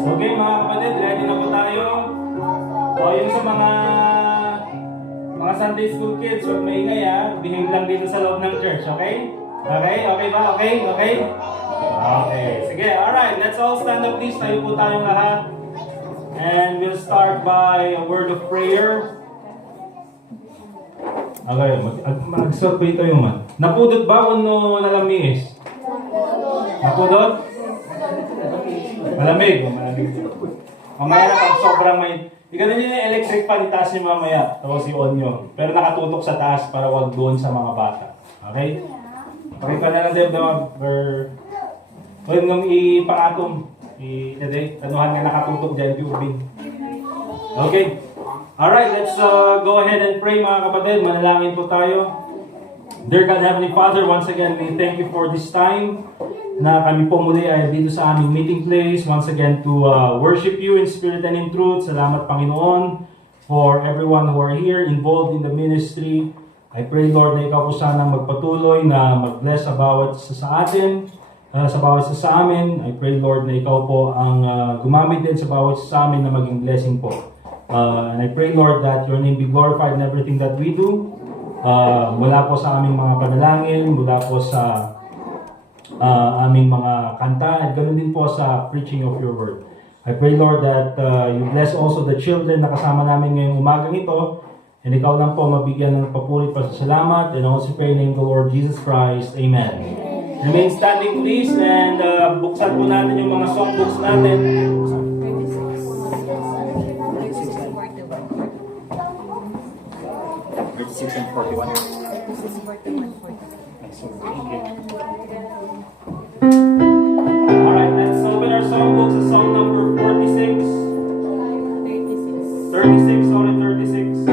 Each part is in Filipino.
Okay mga kapatid, ready na po tayo? O yung sa mga Sunday school kids, huwag maingay ha. Behave lang dito sa loob ng church, okay? Okay? Okay ba? Okay? Okay? Okay. Sige, alright. Let's all stand up please. Tayo po tayong lahat. And we'll start by a word of prayer. Okay, mag-start po ito yung man. Napudot ba kuno nalamis? Napudot? Malamig. Mamaya na pag sobrang may... Ganun yun yung electric fan, itaas niyo mamaya. Tapos i-on nyo. Pero nakatutok sa taas para wag doon sa mga bata. Okay? Okay ka na lang din. Huwag nung ipangatong. Anuhan nga nakatutok dyan, tubig. Okay. Alright, let's go ahead and pray mga kapatid. Manalangin po tayo. Dear God, Heavenly Father, once again, we thank you for this time na kami po muli ay dito sa aming meeting place. Once again, to worship you in spirit and in truth. Salamat, Panginoon, for everyone who are here involved in the ministry. I pray, Lord, na ikaw po sana magpatuloy na mag-bless sa bawat isa sa atin, sa bawat isa sa amin. I pray, Lord, na ikaw po ang gumamit din sa bawat isa sa amin na maging blessing po. And I pray, Lord, that your name be glorified in everything that we do. Mula po sa aming mga panalangin, mula po sa aming mga kanta, at ganoon din po sa preaching of your word. I pray, Lord, that you bless also the children na kasama namin ngayong umagang ito, and ikaw lang po mabigyan ng papulit pa sa salamat, and also pray in the name of the Lord Jesus Christ. Amen. Remain standing please, and buksan po natin yung mga songbooks natin. 36 and 41. Alright, let's open our songbooks to song number 46. 36, only 36.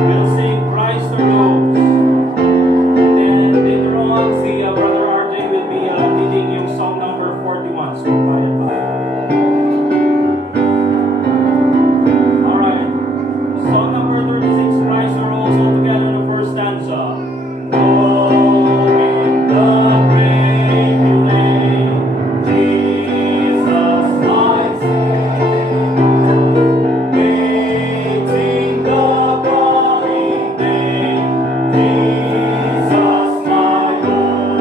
We'll sing Christ arose. And later on, si Brother RJ will be leading yung song number 41. So, tayo pa. Alright. Song number 36, Christ arose, all together in the first stanza. Oh, in the grave you lay, Jesus my Savior, waiting the coming day, Jesus my Lord.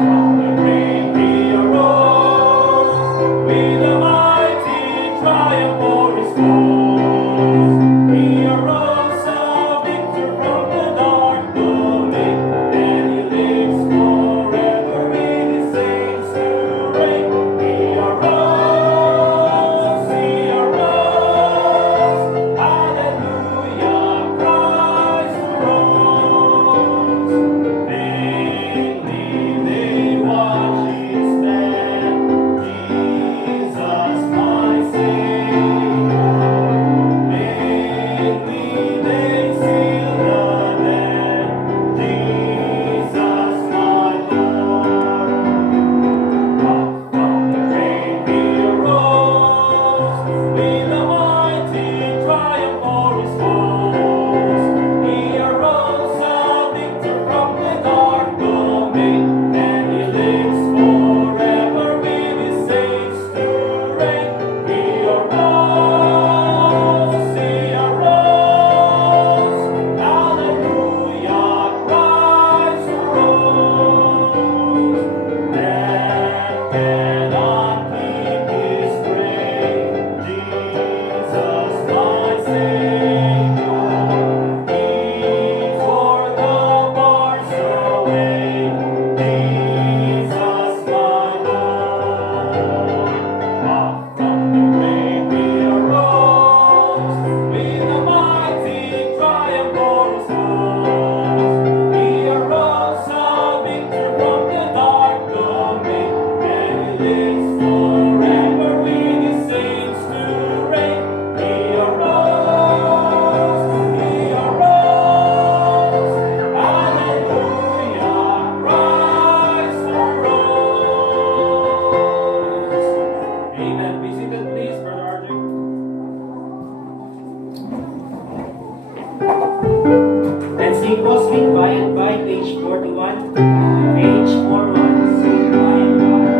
From the grave he arose, with a mighty triumph for his foes. He arose a victor from the dark domain, and he lives forever with his saints to reign. He arose, hallelujah, Christ arose. Vainly they watch his death, Jesus my Savior. Vainly they seal the dead, Jesus my Lord. From the grave he arose, with a mighty triumph for his foes. He arose a victor from the dark domain, and he lives forever with his saints to reign. He arose, hallelujah, Christ arose. Death cannot keep his grave, Jesus my Savior. He tore the bars away, Jesus my Lord. From the grave he arose, with a mighty triumph for his foes. He arose a victor from the dark domain, and he lives forever with his saints to reign. He arose, hallelujah, Christ arose. Amen. Be seated please, Brother RJ. Let's sing po Sweet By and By, page 41. Page 41, Sweet By and By.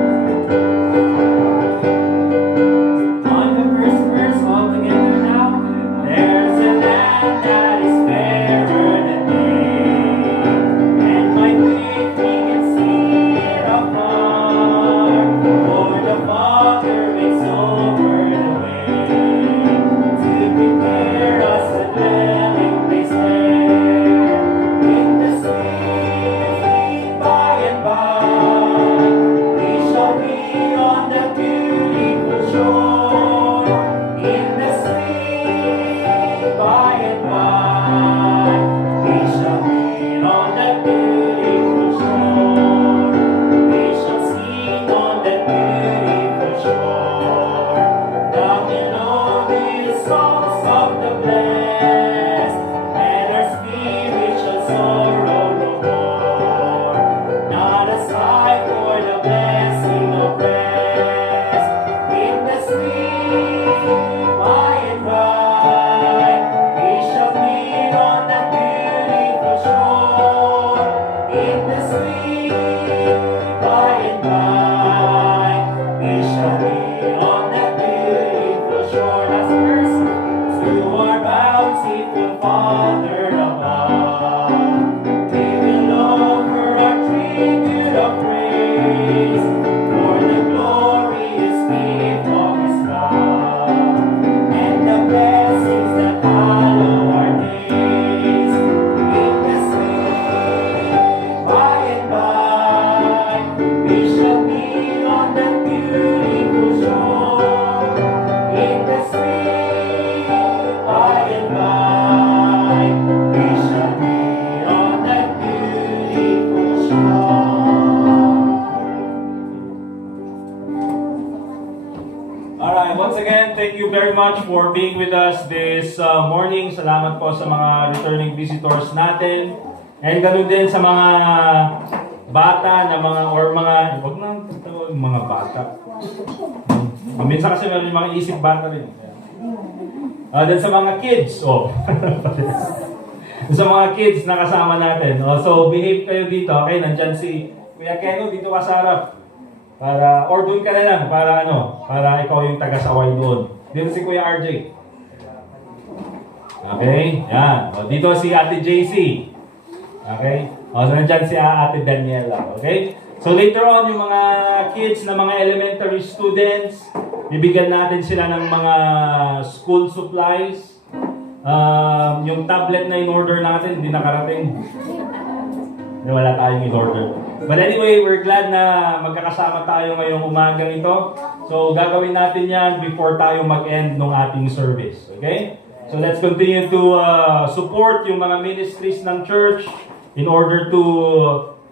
Alright, once again, thank you very much for being with us this morning. Salamat po sa mga returning visitors natin. And ganun din sa mga bata na wag na mga bata. Minsan kasi may mga isip bata rin. Then sa mga kids, sa mga kids na kasama natin. So behave kayo dito, okay? Nandyan si Kuya Keno dito ka sa harap. Or doon ka na lang, para ikaw yung taga-saway doon. Dito si Kuya RJ. Okay, yan. Dito si Ate JC. Okay? Nandyan si Ate Daniela. Okay? So later on, yung mga kids na mga elementary students, bibigyan natin sila ng mga school supplies. Yung tablet na in-order natin, hindi nakarating. Wala tayong in-order. But anyway, we're glad na magkakasama tayo ngayong umagang ito. So gagawin natin yan before tayo mag-end ng ating service. Okay? So let's continue to support yung mga ministries ng church in order to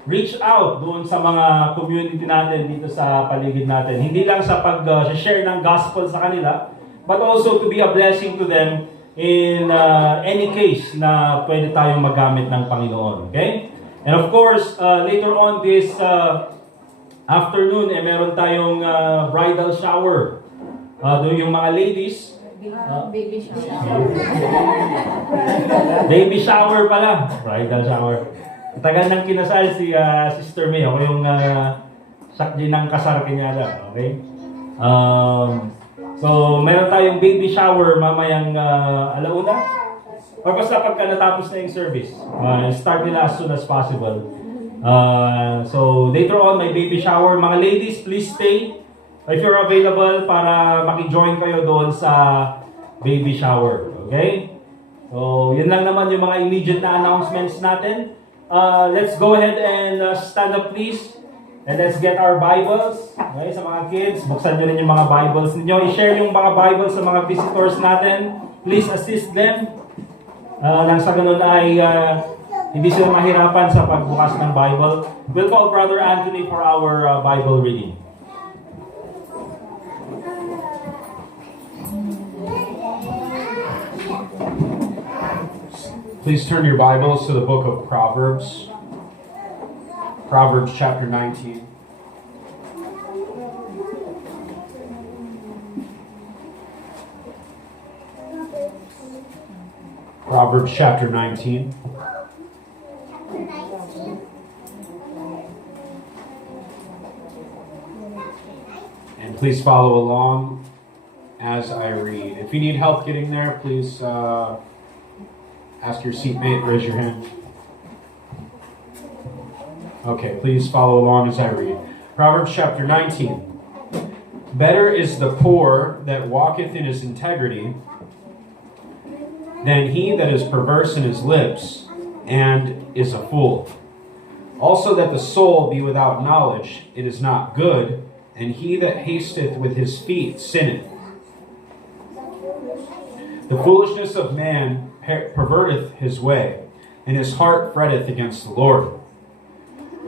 reach out doon sa mga community natin dito sa paligid natin. Hindi lang sa pag-share ng gospel sa kanila, but also to be a blessing to them in any case na pwede tayong magamit ng Panginoon. Okay? And of course, later on this afternoon, meron tayong bridal shower. Doon yung mga ladies. Baby shower. Baby shower pala. Bridal shower. Tagal nang kinasal si Sister May. Ako yung sakdi ng kasar kinyala. Okay? So, meron tayong baby shower mamayang alauna. Or basta pagka natapos na yung service. Start nila as soon as possible. So, later on, may baby shower. Mga ladies, please stay if you're available para maki-join kayo doon sa baby shower. Okay? So, yun lang naman yung mga immediate na announcements natin. Let's go ahead and stand up please. And let's get our Bibles. Okay, sa mga kids, buksan nyo rin yung mga Bibles ninyo. I-share yung mga Bibles sa mga visitors natin. Please assist them. Nang sa ganun ay hindi sila mahirapan sa pagbukas ng Bible. We'll call Brother Anthony for our Bible reading. Please turn your Bibles to the book of Proverbs. Proverbs chapter 19. Proverbs chapter 19. And please follow along as I read. If you need help getting there, please ask your seatmate, raise your hand. Okay, please follow along as I read. Proverbs chapter 19. Better is the poor that walketh in his integrity than he that is perverse in his lips and is a fool. Also that the soul be without knowledge, it is not good, and he that hasteth with his feet sinneth. The foolishness of man perverteth his way, and his heart fretteth against the Lord.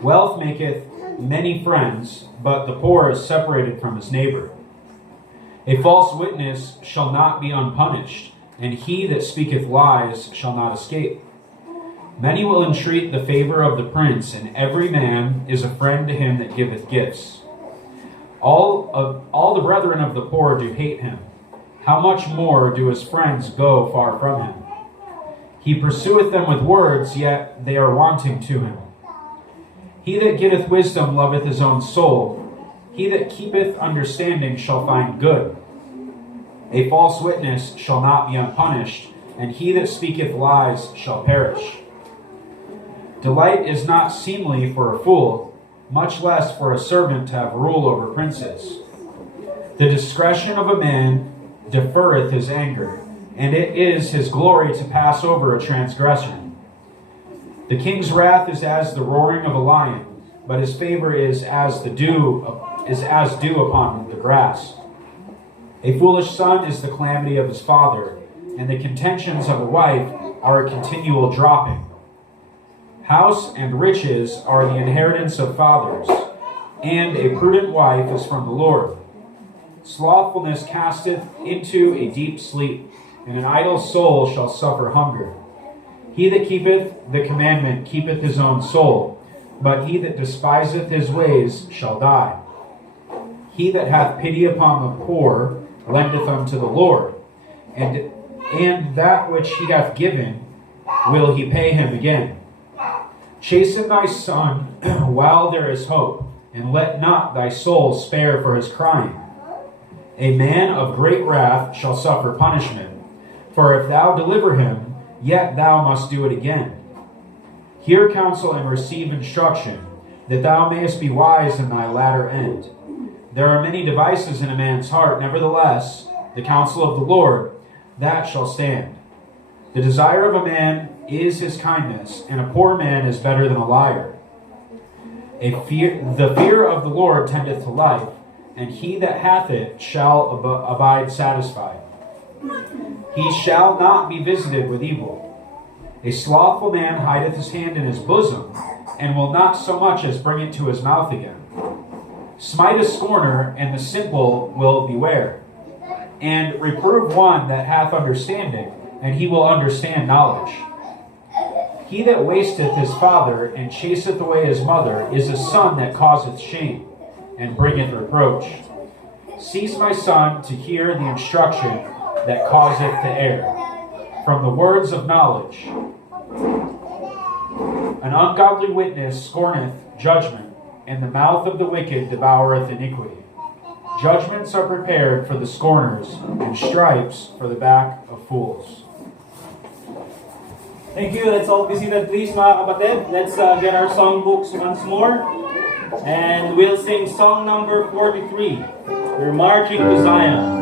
Wealth maketh many friends, but the poor is separated from his neighbor. A false witness shall not be unpunished, and he that speaketh lies shall not escape. Many will entreat the favor of the prince, and every man is a friend to him that giveth gifts. All the brethren of the poor do hate him. How much more do his friends go far from him? He pursueth them with words, yet they are wanting to him. He that getteth wisdom loveth his own soul. He that keepeth understanding shall find good. A false witness shall not be unpunished, and he that speaketh lies shall perish. Delight is not seemly for a fool, much less for a servant to have rule over princes. The discretion of a man deferreth his anger, and it is his glory to pass over a transgressor. The king's wrath is as the roaring of a lion, but his favor is as dew upon the grass. A foolish son is the calamity of his father, and the contentions of a wife are a continual dropping. House and riches are the inheritance of fathers, and a prudent wife is from the Lord. Slothfulness casteth into a deep sleep, and an idle soul shall suffer hunger. He that keepeth the commandment keepeth his own soul, but he that despiseth his ways shall die. He that hath pity upon the poor lendeth unto the Lord, and that which he hath given will he pay him again. Chasten thy son while there is hope, and let not thy soul spare for his crying. A man of great wrath shall suffer punishment, for if thou deliver him, yet thou must do it again. Hear counsel and receive instruction, that thou mayest be wise in thy latter end. There are many devices in a man's heart, nevertheless, the counsel of the Lord, that shall stand. The desire of a man is his kindness, and a poor man is better than a liar. The fear of the Lord tendeth to life, and he that hath it shall abide satisfied. He shall not be visited with evil. A slothful man hideth his hand in his bosom, and will not so much as bring it to his mouth again. Smite a scorner, and the simple will beware. And reprove one that hath understanding, and he will understand knowledge. He that wasteth his father, and chaseth away his mother, is a son that causeth shame, and bringeth reproach. Cease, my son, to hear the instruction that causeth to err, from the words of knowledge. An ungodly witness scorneth judgment, and the mouth of the wicked devoureth iniquity. Judgments are prepared for the scorners, and stripes for the back of fools. Thank you. Let's all be seated, please, mga kapatid. Let's get our songbooks once more. And we'll sing song number 43. We're marching to Zion.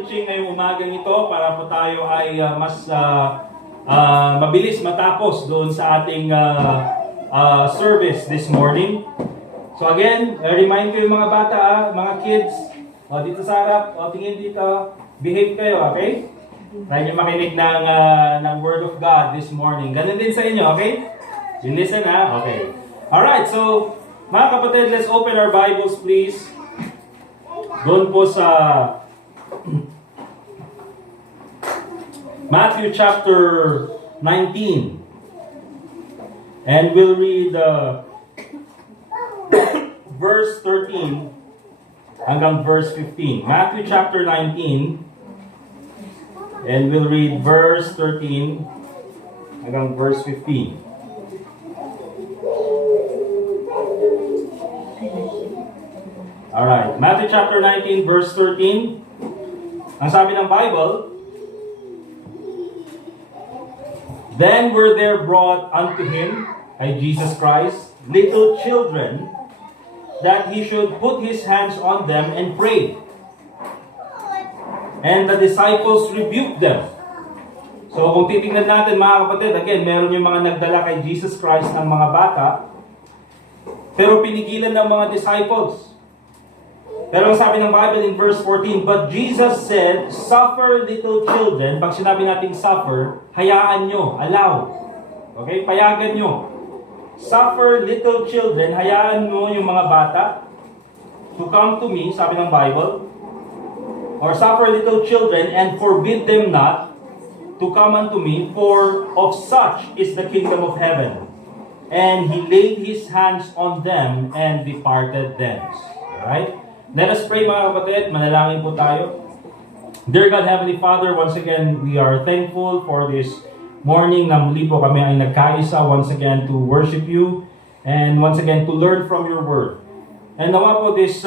preaching ngayong umagang ito para po tayo ay mas mabilis matapos doon sa ating service this morning. So again, remind ko yung mga bata, mga kids, dito sa harap, tingin dito, behave kayo, okay? Try nyo makinig ng Word of God this morning. Ganun din sa inyo, okay? You listen, okay. Alright, so mga kapatid, let's open our Bibles, please. Doon po sa Matthew chapter 19. And we'll read verse 13 hanggang verse 15. Matthew chapter 19. And we'll read verse 13 hanggang verse 15. Alright, Matthew chapter 19, verse 13. Ang sabi ng Bible, "Then were there brought unto him," ay Jesus Christ, "little children, that he should put his hands on them and pray. And the disciples rebuked them." So kung titingnan natin mga kapatid, again, meron yung mga nagdala kay Jesus Christ ng mga bata, pero pinigilan ng mga disciples. Pero ang sabi ng Bible in verse 14, "But Jesus said, suffer little children." Pag sinabi nating suffer, hayaan nyo, allow. Okay, payagan nyo. "Suffer little children," hayaan mo yung mga bata to come to me, sabi ng Bible. Or "suffer little children and forbid them not to come unto me, for of such is the kingdom of heaven. And he laid his hands on them and departed thence." Alright? Let us pray mga kapatid, manalangin po tayo. Dear God, Heavenly Father, once again, we are thankful for this morning na muli po kami ay nagkaisa once again to worship you and once again to learn from your word. And nawa po this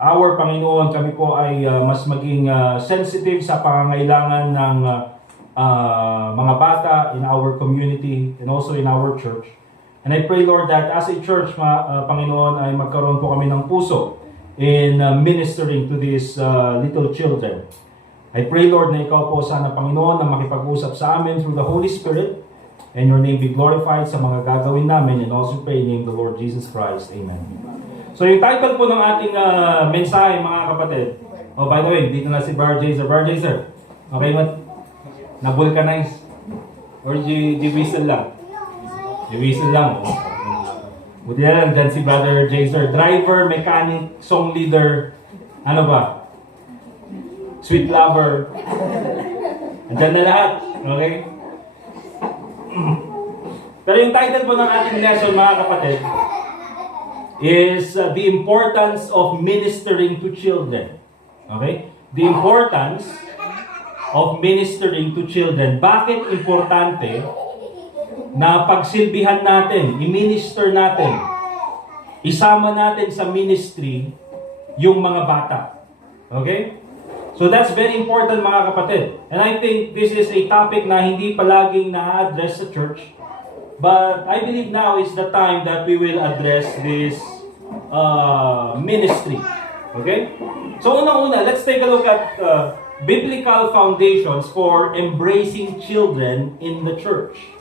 hour, Panginoon, kami po ay mas maging sensitive sa pangangailangan ng mga bata in our community and also in our church. And I pray, Lord, that as a church, Panginoon, ay magkaroon po kami ng puso in ministering to these little children. I pray, Lord, na ikaw po sana, Panginoon, na makipag-usap sa amin through the Holy Spirit, and your name be glorified sa mga gagawin namin, and also pray in the name of the Lord Jesus Christ. Amen. So yung title po ng ating mensahe, mga kapatid, by the way, dito na si Bar Jazer. Bar Jazer, okay mo? Na-vulcanize? Or di-whistle lang? Di-whistle lang. Buti na lang dyan si Brother Jazer. Driver, mechanic, song leader, ano ba? Sweet lover. Andyan na lahat. Okay? Pero yung title po ng ating lesson, mga kapatid, is the importance of ministering to children. Okay? The importance of ministering to children. Bakit importante na pagsilbihan natin, i-minister natin, isama natin sa ministry yung mga bata? Okay? So that's very important, mga kapatid. And I think this is a topic na hindi palaging na-address sa church. But I believe now is the time that we will address this ministry. Okay? So unang-una, let's take a look at biblical foundations for embracing children in the church.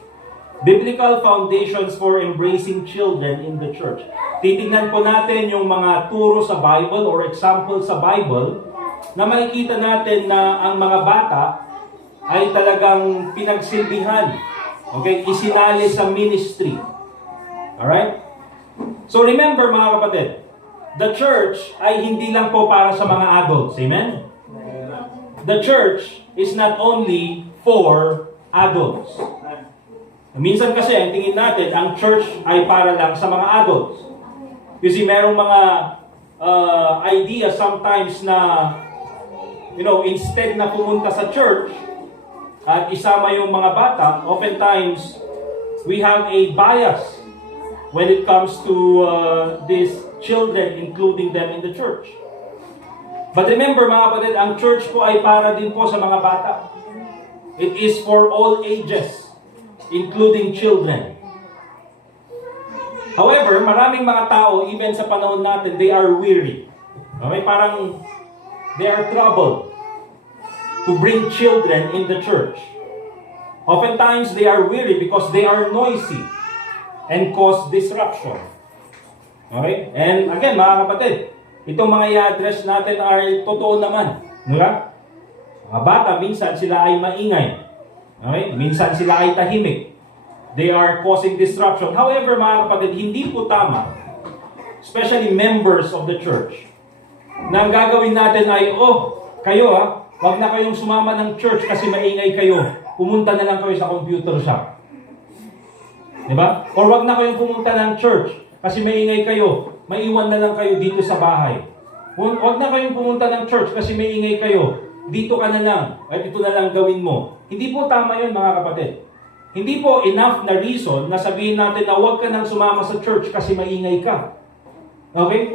Biblical foundations for embracing children in the church. Titingnan po natin yung mga turo sa Bible or example sa Bible na makikita natin na ang mga bata ay talagang pinagsilbihan. Okay? Isinali sa ministry. Alright? So remember, mga kapatid, the church ay hindi lang po para sa mga adults. Amen? The church is not only for adults. Minsan kasi, ang tingin natin, ang church ay para lang sa mga adults. Kasi merong mga idea sometimes na, instead na pumunta sa church at isama yung mga bata, oftentimes, we have a bias when it comes to these children, including them in the church. But remember, mga kapatid, ang church po ay para din po sa mga bata. It is for all ages, including children. However, maraming mga tao, even sa panahon natin, they are weary. Okay, parang they are trouble to bring children in the church. Oftentimes, they are weary because they are noisy and cause disruption. Okay? And again, mga kapatid, itong mga i-address natin ay totoo naman. Diba? Mga bata, minsan sila ay maingay. Okay? Minsan sila ay tahimik. They are causing disruption. However, mga kapatid, hindi po tama, especially members of the church, na ang gagawin natin ay, kayo wag na kayong sumama ng church kasi maingay kayo. Pumunta na lang kayo sa computer shop. Diba? Or wag na kayong pumunta ng church kasi maingay kayo. Maiwan na lang kayo dito sa bahay. Wag na kayong pumunta ng church kasi maingay kayo. Dito ka na lang. At ito na lang gawin mo. Hindi po tama yun, mga kapatid. Hindi po enough na reason na sabihin natin na huwag ka nang sumama sa church kasi maingay ka. Okay?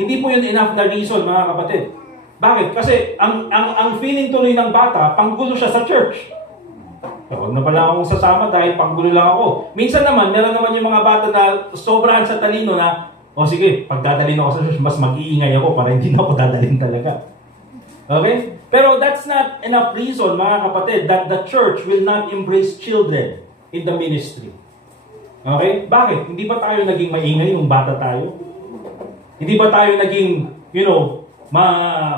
Hindi po yun enough na reason, mga kapatid. Bakit? Kasi ang feeling tuloy ng bata, panggulo siya sa church. Huwag na pala akong sasama dahil panggulo lang ako. Minsan naman, meron naman yung mga bata na sobrahan sa talino na, sige, pag dadalhin ako sa church, mas mag-iingay ako para hindi na ako dadalhin talaga. Okay? Pero that's not enough reason, mga kapatid, that the church will not embrace children in the ministry. Okay? Bakit? Hindi ba tayo naging maingay nung bata tayo? Hindi ba tayo naging,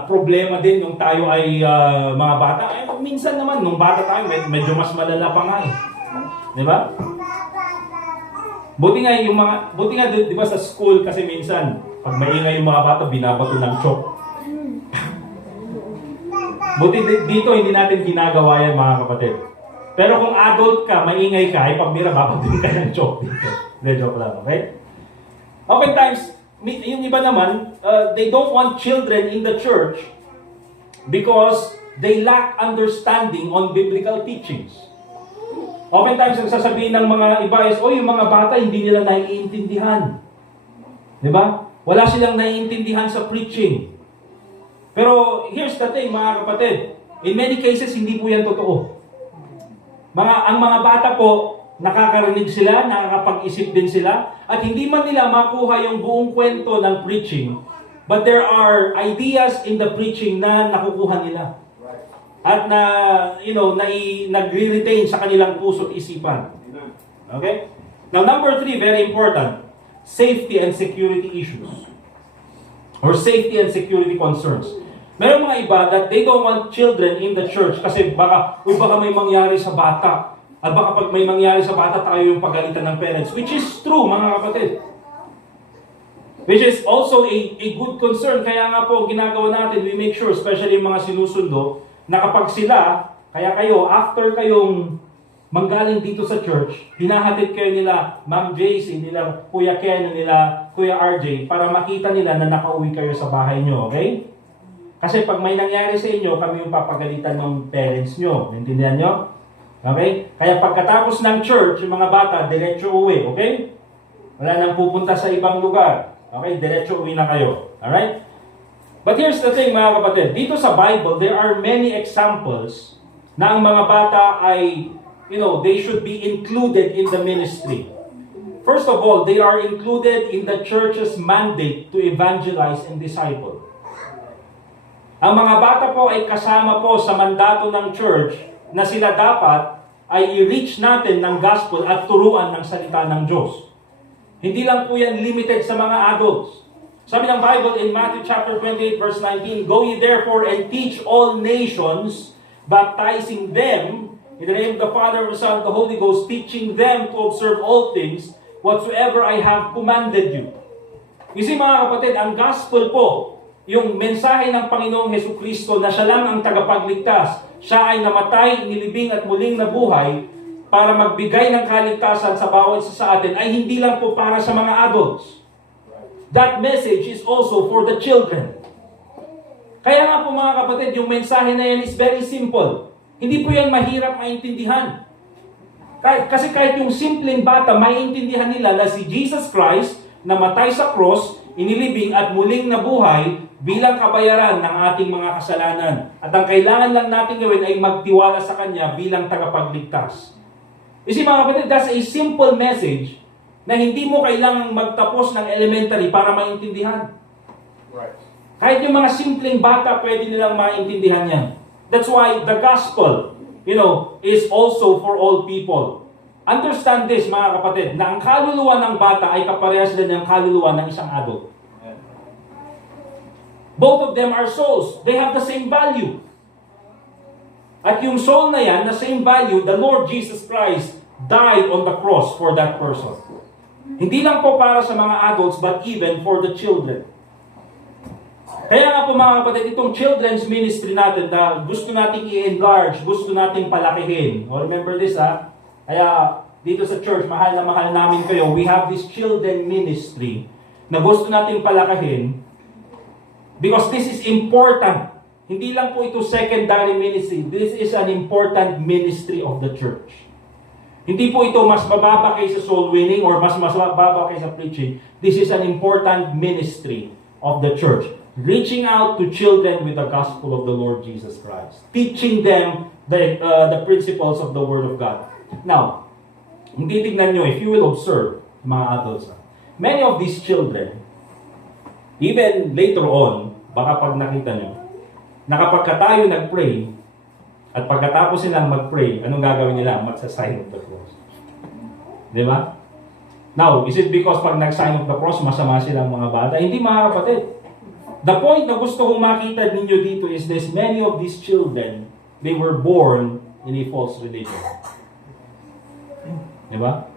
problema din nung tayo ay mga bata? Minsan naman, nung bata tayo, medyo mas malala pa nga eh. Di ba? Buti nga, di ba sa school kasi minsan, pag maingay yung mga bata, binabato ng chalk. Buti dito, hindi natin ginagawa yan, mga kapatid. Pero kung adult ka, maingay ka, ay pagmira, babatin ka ng chalk dito. Hindi, joke lang, okay? Oftentimes, yung iba naman, they don't want children in the church because they lack understanding on biblical teachings. Oftentimes, ang sasabihin ng mga iba is, yung mga bata, hindi nila naiintindihan. Di ba? Wala silang naiintindihan sa preaching. Pero here's the thing, mga kapatid. In many cases, hindi po yan totoo. Ang mga bata po, nakakarinig sila, nakakapag-isip din sila, at hindi man nila makuha yung buong kwento ng preaching, but there are ideas in the preaching na nakukuha nila. At nagre-retain sa kanilang puso at isipan. Okay? Now, number 3, very important, safety and security issues. Or safety and security concerns. Meron mga iba that they don't want children in the church kasi baka may mangyari sa bata. At baka pag may mangyari sa bata, tayo yung pagalitan ng parents. Which is true, mga kapatid. Which is also a good concern. Kaya nga po, ginagawa natin, we make sure, especially yung mga sinusundo, na kapag sila, kaya kayo, after kayong manggaling dito sa church, hinahatid kayo nila, Ma'am JC, nila Kuya Ken, nila Kuya RJ, para makita nila na nakauwi kayo sa bahay nyo, okay? Kasi pag may nangyari sa inyo, kami yung papagalitan ng parents nyo. Naintindihan nyo? Okay? Kaya pagkatapos ng church, yung mga bata, diretso uwi. Okay? Wala nang pupunta sa ibang lugar. Okay? Diretso uwi na kayo. Alright? But here's the thing, mga kapatid. Dito sa Bible, there are many examples na ang mga bata ay, they should be included in the ministry. First of all, they are included in the church's mandate to evangelize and disciple. Ang mga bata po ay kasama po sa mandato ng church na sila dapat ay i-reach natin ng gospel at turuan ng salita ng Diyos. Hindi lang po yan limited sa mga adults. Sabi ng Bible in Matthew chapter 28 verse 19, "Go ye therefore and teach all nations, baptizing them in the name of the Father, the Son, and the Holy Ghost, teaching them to observe all things whatsoever I have commanded you." You see, mga kapatid, ang gospel po, yung mensahe ng Panginoong Hesukristo na siya lang ang tagapagligtas, siya ay namatay, nilibing at muling nabuhay para magbigay ng kaligtasan sa bawat isa sa atin, ay hindi lang po para sa mga adults. That message is also for the children. Kaya nga po, mga kapatid, yung mensahe na yan is very simple. Hindi po yan mahirap maintindihan. Kasi kahit yung simpleng bata, maintindihan nila na si Jesus Christ namatay sa cross, inilibing at muling nabuhay bilang kabayaran ng ating mga kasalanan. At ang kailangan lang natin gawin ay magtiwala sa Kanya bilang tagapagligtas. Kasi mga kapatid, that's a simple message na hindi mo kailangang magtapos ng elementary para maintindihan. Right. Kahit yung mga simpleng bata, pwede nilang maintindihan yan. That's why the gospel, is also for all people. Understand this, mga kapatid, na ang kaluluwa ng bata ay kaparehas din ng kaluluwa ng isang adult. Both of them are souls. They have the same value. At yung soul na yan, the same value, the Lord Jesus Christ died on the cross for that person. Hindi lang po para sa mga adults, but even for the children. Kaya nga po mga kapatid, itong children's ministry natin na gusto nating i-enlarge, gusto nating palakihin. Remember this Kaya dito sa church, mahal na mahal namin kayo. We have this children ministry na gusto nating palakihin because this is important. Hindi lang po ito secondary ministry. This is an important ministry of the church. Hindi po ito mas mababa kaysa soul winning or mas mababa kaysa preaching. This is an important ministry of the church. Reaching out to children with the gospel of the Lord Jesus Christ. Teaching them the principles of the Word of God. Now, kung titignan nyo, if you will observe, mga adults, many of these children, even later on, baka pag nakita nyo, na kapag tayo nag-pray, at pagkatapos nilang mag-pray, anong gagawin nila? Magsa-sign of the cross. Di ba? Now, is it because pag nag-sign of the cross, masama silang mga bata? Hindi, mga kapatid. The point na gusto kong makita ninyo dito is this: many of these children, they were born in a false religion. Diba?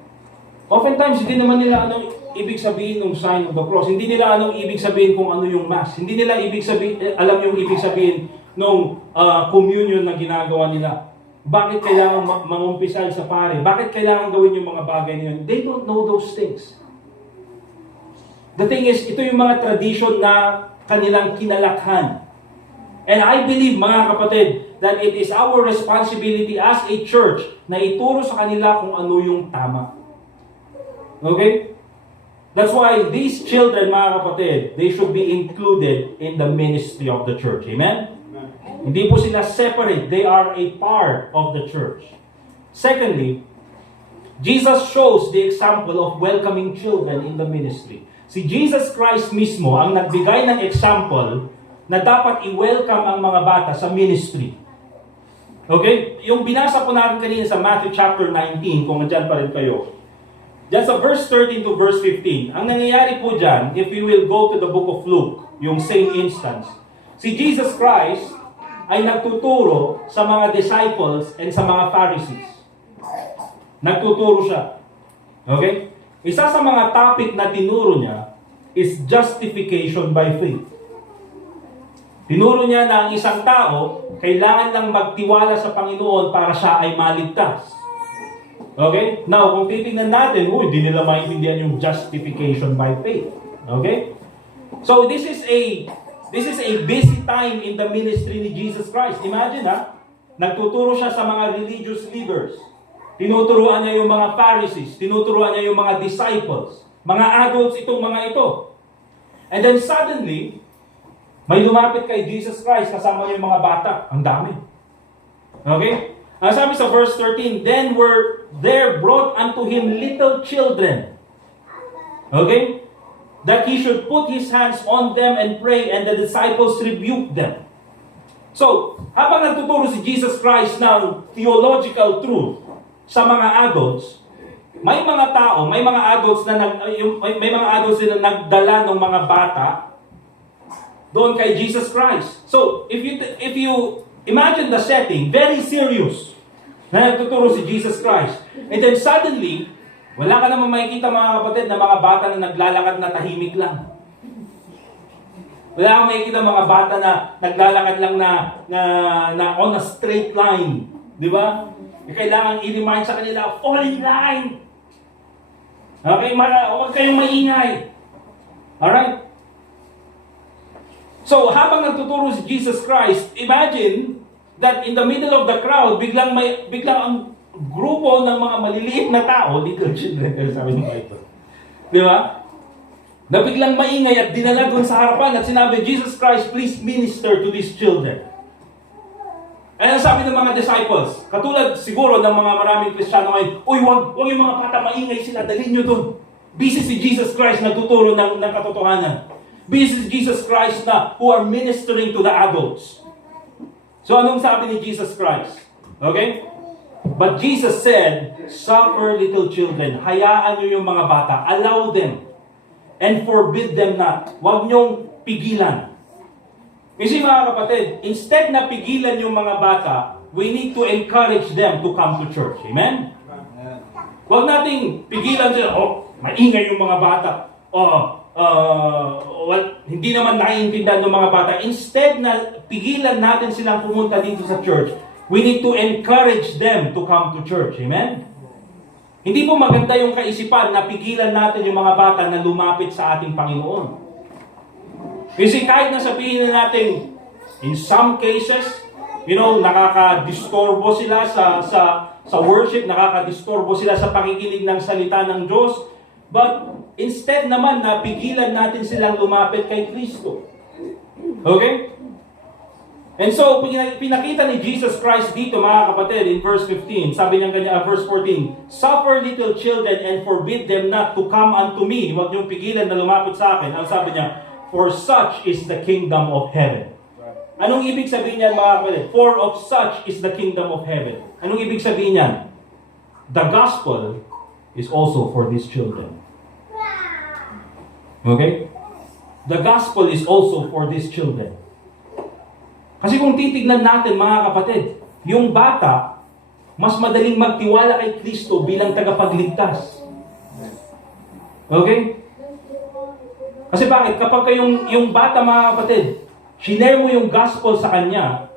Oftentimes, hindi naman nila anong ibig sabihin ng sign of the cross. Hindi nila anong ibig sabihin kung ano yung mass. Hindi nila alam yung ibig sabihin ng communion na ginagawa nila. Bakit kailangan mangumpisal sa pare? Bakit kailangan gawin yung mga bagay na yun? They don't know those things. The thing is, ito yung mga tradition na kanilang kinalakhan. And I believe, mga kapatid, that it is our responsibility as a church na ituro sa kanila kung ano yung tama. Okay? That's why these children, mga kapatid, they should be included in the ministry of the church. Amen? Hindi po sila separate. They are a part of the church. Secondly, Jesus shows the example of welcoming children in the ministry. Si Jesus Christ mismo ang nagbigay ng example na dapat i-welcome ang mga bata sa ministry. Okay? Yung binasa po natin kanina sa Matthew chapter 19, kung andyan pa rin kayo. Diyan sa verse 13 to verse 15, ang nangyayari po dyan, if you will go to the book of Luke, yung same instance, si Jesus Christ ay nagtuturo sa mga disciples and sa mga Pharisees. Nagtuturo siya. Okay? Isa sa mga topic na tinuro niya is justification by faith. Tinuro niya na ang isang tao, kailangan lang magtiwala sa Panginoon para siya ay maligtas. Okay? Now, kung titignan natin, hindi nila maintindihan yung justification by faith. Okay? So, this is a busy time in the ministry ni Jesus Christ. Imagine nagtuturo siya sa mga religious leaders. Tinuturuan niya yung mga Pharisees. Tinuturuan niya yung mga disciples. Mga adults itong mga ito. And then suddenly, may lumapit kay Jesus Christ kasama yung mga bata. Ang dami. Okay? Ang sabi sa verse 13, then were there brought unto him little children. Okay? That he should put his hands on them and pray, and the disciples rebuked them. So, habang nagtuturo si Jesus Christ ng theological truth sa mga adults, may mga tao, may mga adults din na nagdala ng mga bata doon kay Jesus Christ. So, if you imagine the setting, very serious, na nagtuturo si Jesus Christ. And then suddenly, wala ka naman makikita mga kapatid na mga bata na naglalakad na tahimik lang. Wala kang makikita mga bata na naglalakad lang na on a straight line. Di ba? Kailangan i-remind sa kanila, fall in line. Okay, huwag kayong maingay. Alright? So, habang nagtuturo si Jesus Christ, imagine that in the middle of the crowd, biglang ang grupo ng mga maliliit na tao, little children, sabi mo ito. Di ba? Na biglang maingay at dinala doon sa harapan at sinabi, Jesus Christ, please minister to these children. Ay ang sabi ng mga disciples, katulad siguro ng mga maraming Kristiyano ngayon, uy, wag yung mga bata maingay sila, dalhin nyo doon. Busy si Jesus Christ nagtuturo ng katotohanan. This is Jesus Christ na who are ministering to the adults. So anong sabi ni Jesus Christ? Okay? But Jesus said, suffer little children. Hayaan nyo yung mga bata. Allow them. And forbid them not. Huwag nyong pigilan. Kasi mga kapatid, instead na pigilan yung mga bata, we need to encourage them to come to church. Amen? Huwag nating pigilan sila, maingay yung mga bata. Hindi naman naiintindihan ng mga bata. Instead na pigilan natin silang pumunta dito sa church, we need to encourage them to come to church. Amen? Hindi po maganda yung kaisipan na pigilan natin yung mga bata na lumapit sa ating Panginoon. Kasi kahit na sabihin na natin, in some cases, nakaka-disturbo sila sa worship, nakaka-disturbo sila sa pakikinig ng salita ng Diyos, but instead naman na pigilan natin silang lumapit kay Kristo. Okay? And so, pinakita ni Jesus Christ dito, mga kapatid, in verse 15, sabi niya ganyan, verse 14, suffer little children and forbid them not to come unto me. Huwag niyong pigilan na lumapit sa akin. Ang sabi niya, for such is the kingdom of heaven. Anong ibig sabihin niyan, mga kapatid? For of such is the kingdom of heaven. Anong ibig sabihin niyan? The gospel is also for these children. Okay? The gospel is also for these children. Kasi kung titignan natin, mga kapatid, yung bata, mas madaling magtiwala kay Kristo bilang tagapagligtas. Okay? Kasi bakit? Kapag yung bata, mga kapatid, shinare mo yung gospel sa kanya,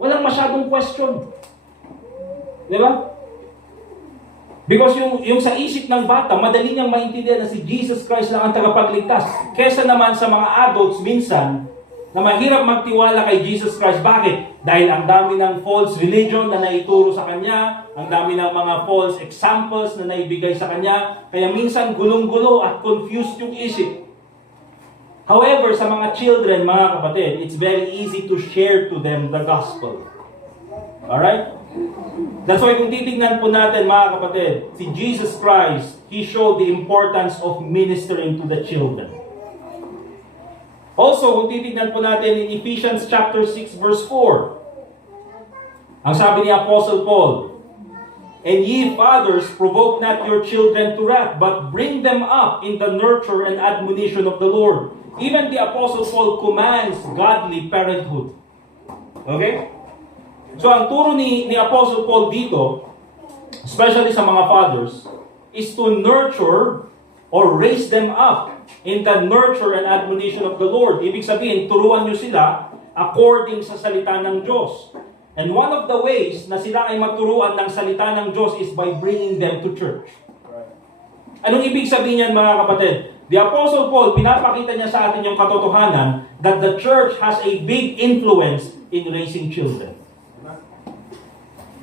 walang masyadong question. Di ba? Because yung sa isip ng bata, madali niyang maintindihan na si Jesus Christ lang ang tagapagligtas. Kesa naman sa mga adults, minsan, na mahirap magtiwala kay Jesus Christ. Bakit? Dahil ang dami ng false religion na naituro sa kanya, ang dami ng mga false examples na naibigay sa kanya, kaya minsan gulong-gulo at confused yung isip. However, sa mga children, mga kapatid, it's very easy to share to them the gospel. Alright? That's why kung titignan po natin, mga kapatid, si Jesus Christ, He showed the importance of ministering to the children. Also, kung titignan po natin in Ephesians chapter 6, verse 4, ang sabi ni Apostle Paul, and ye fathers, provoke not your children to wrath, but bring them up in the nurture and admonition of the Lord. Even the Apostle Paul commands godly parenthood. Okay? So, ang turo ni Apostle Paul dito, especially sa mga fathers, is to nurture or raise them up in the nurture and admonition of the Lord. Ibig sabihin, turuan nyo sila according sa salita ng Diyos. And one of the ways na sila ay maturuan ng salita ng Diyos is by bringing them to church. Anong ibig sabihin yan, mga kapatid? The Apostle Paul, pinapakita niya sa atin yung katotohanan that the church has a big influence in raising children.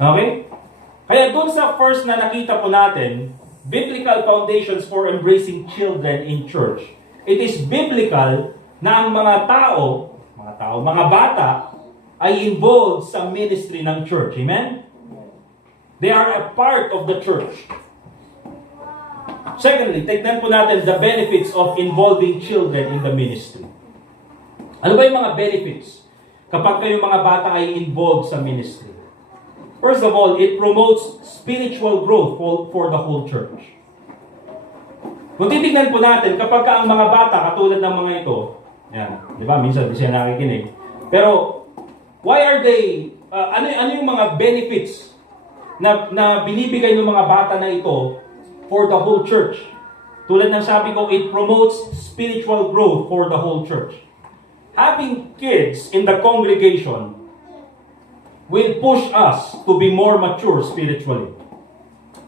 Okay? Kaya dun sa first na nakita po natin, biblical foundations for embracing children in church. It is biblical na ang mga bata, ay involved sa ministry ng church. Amen? They are a part of the church. Secondly, tignan po natin the benefits of involving children in the ministry. Ano ba yung mga benefits kapag kayong mga bata ay involved sa ministry? First of all, it promotes spiritual growth for the whole church. Kung titignan po natin, kapag ang mga bata, katulad ng mga ito, yan, di ba, minsan di siya nakikinig. Pero, why are they, ano yung mga benefits na binibigay ng mga bata na ito for the whole church? Tulad ng sabi ko, it promotes spiritual growth for the whole church. Having kids in the congregation will push us to be more mature spiritually.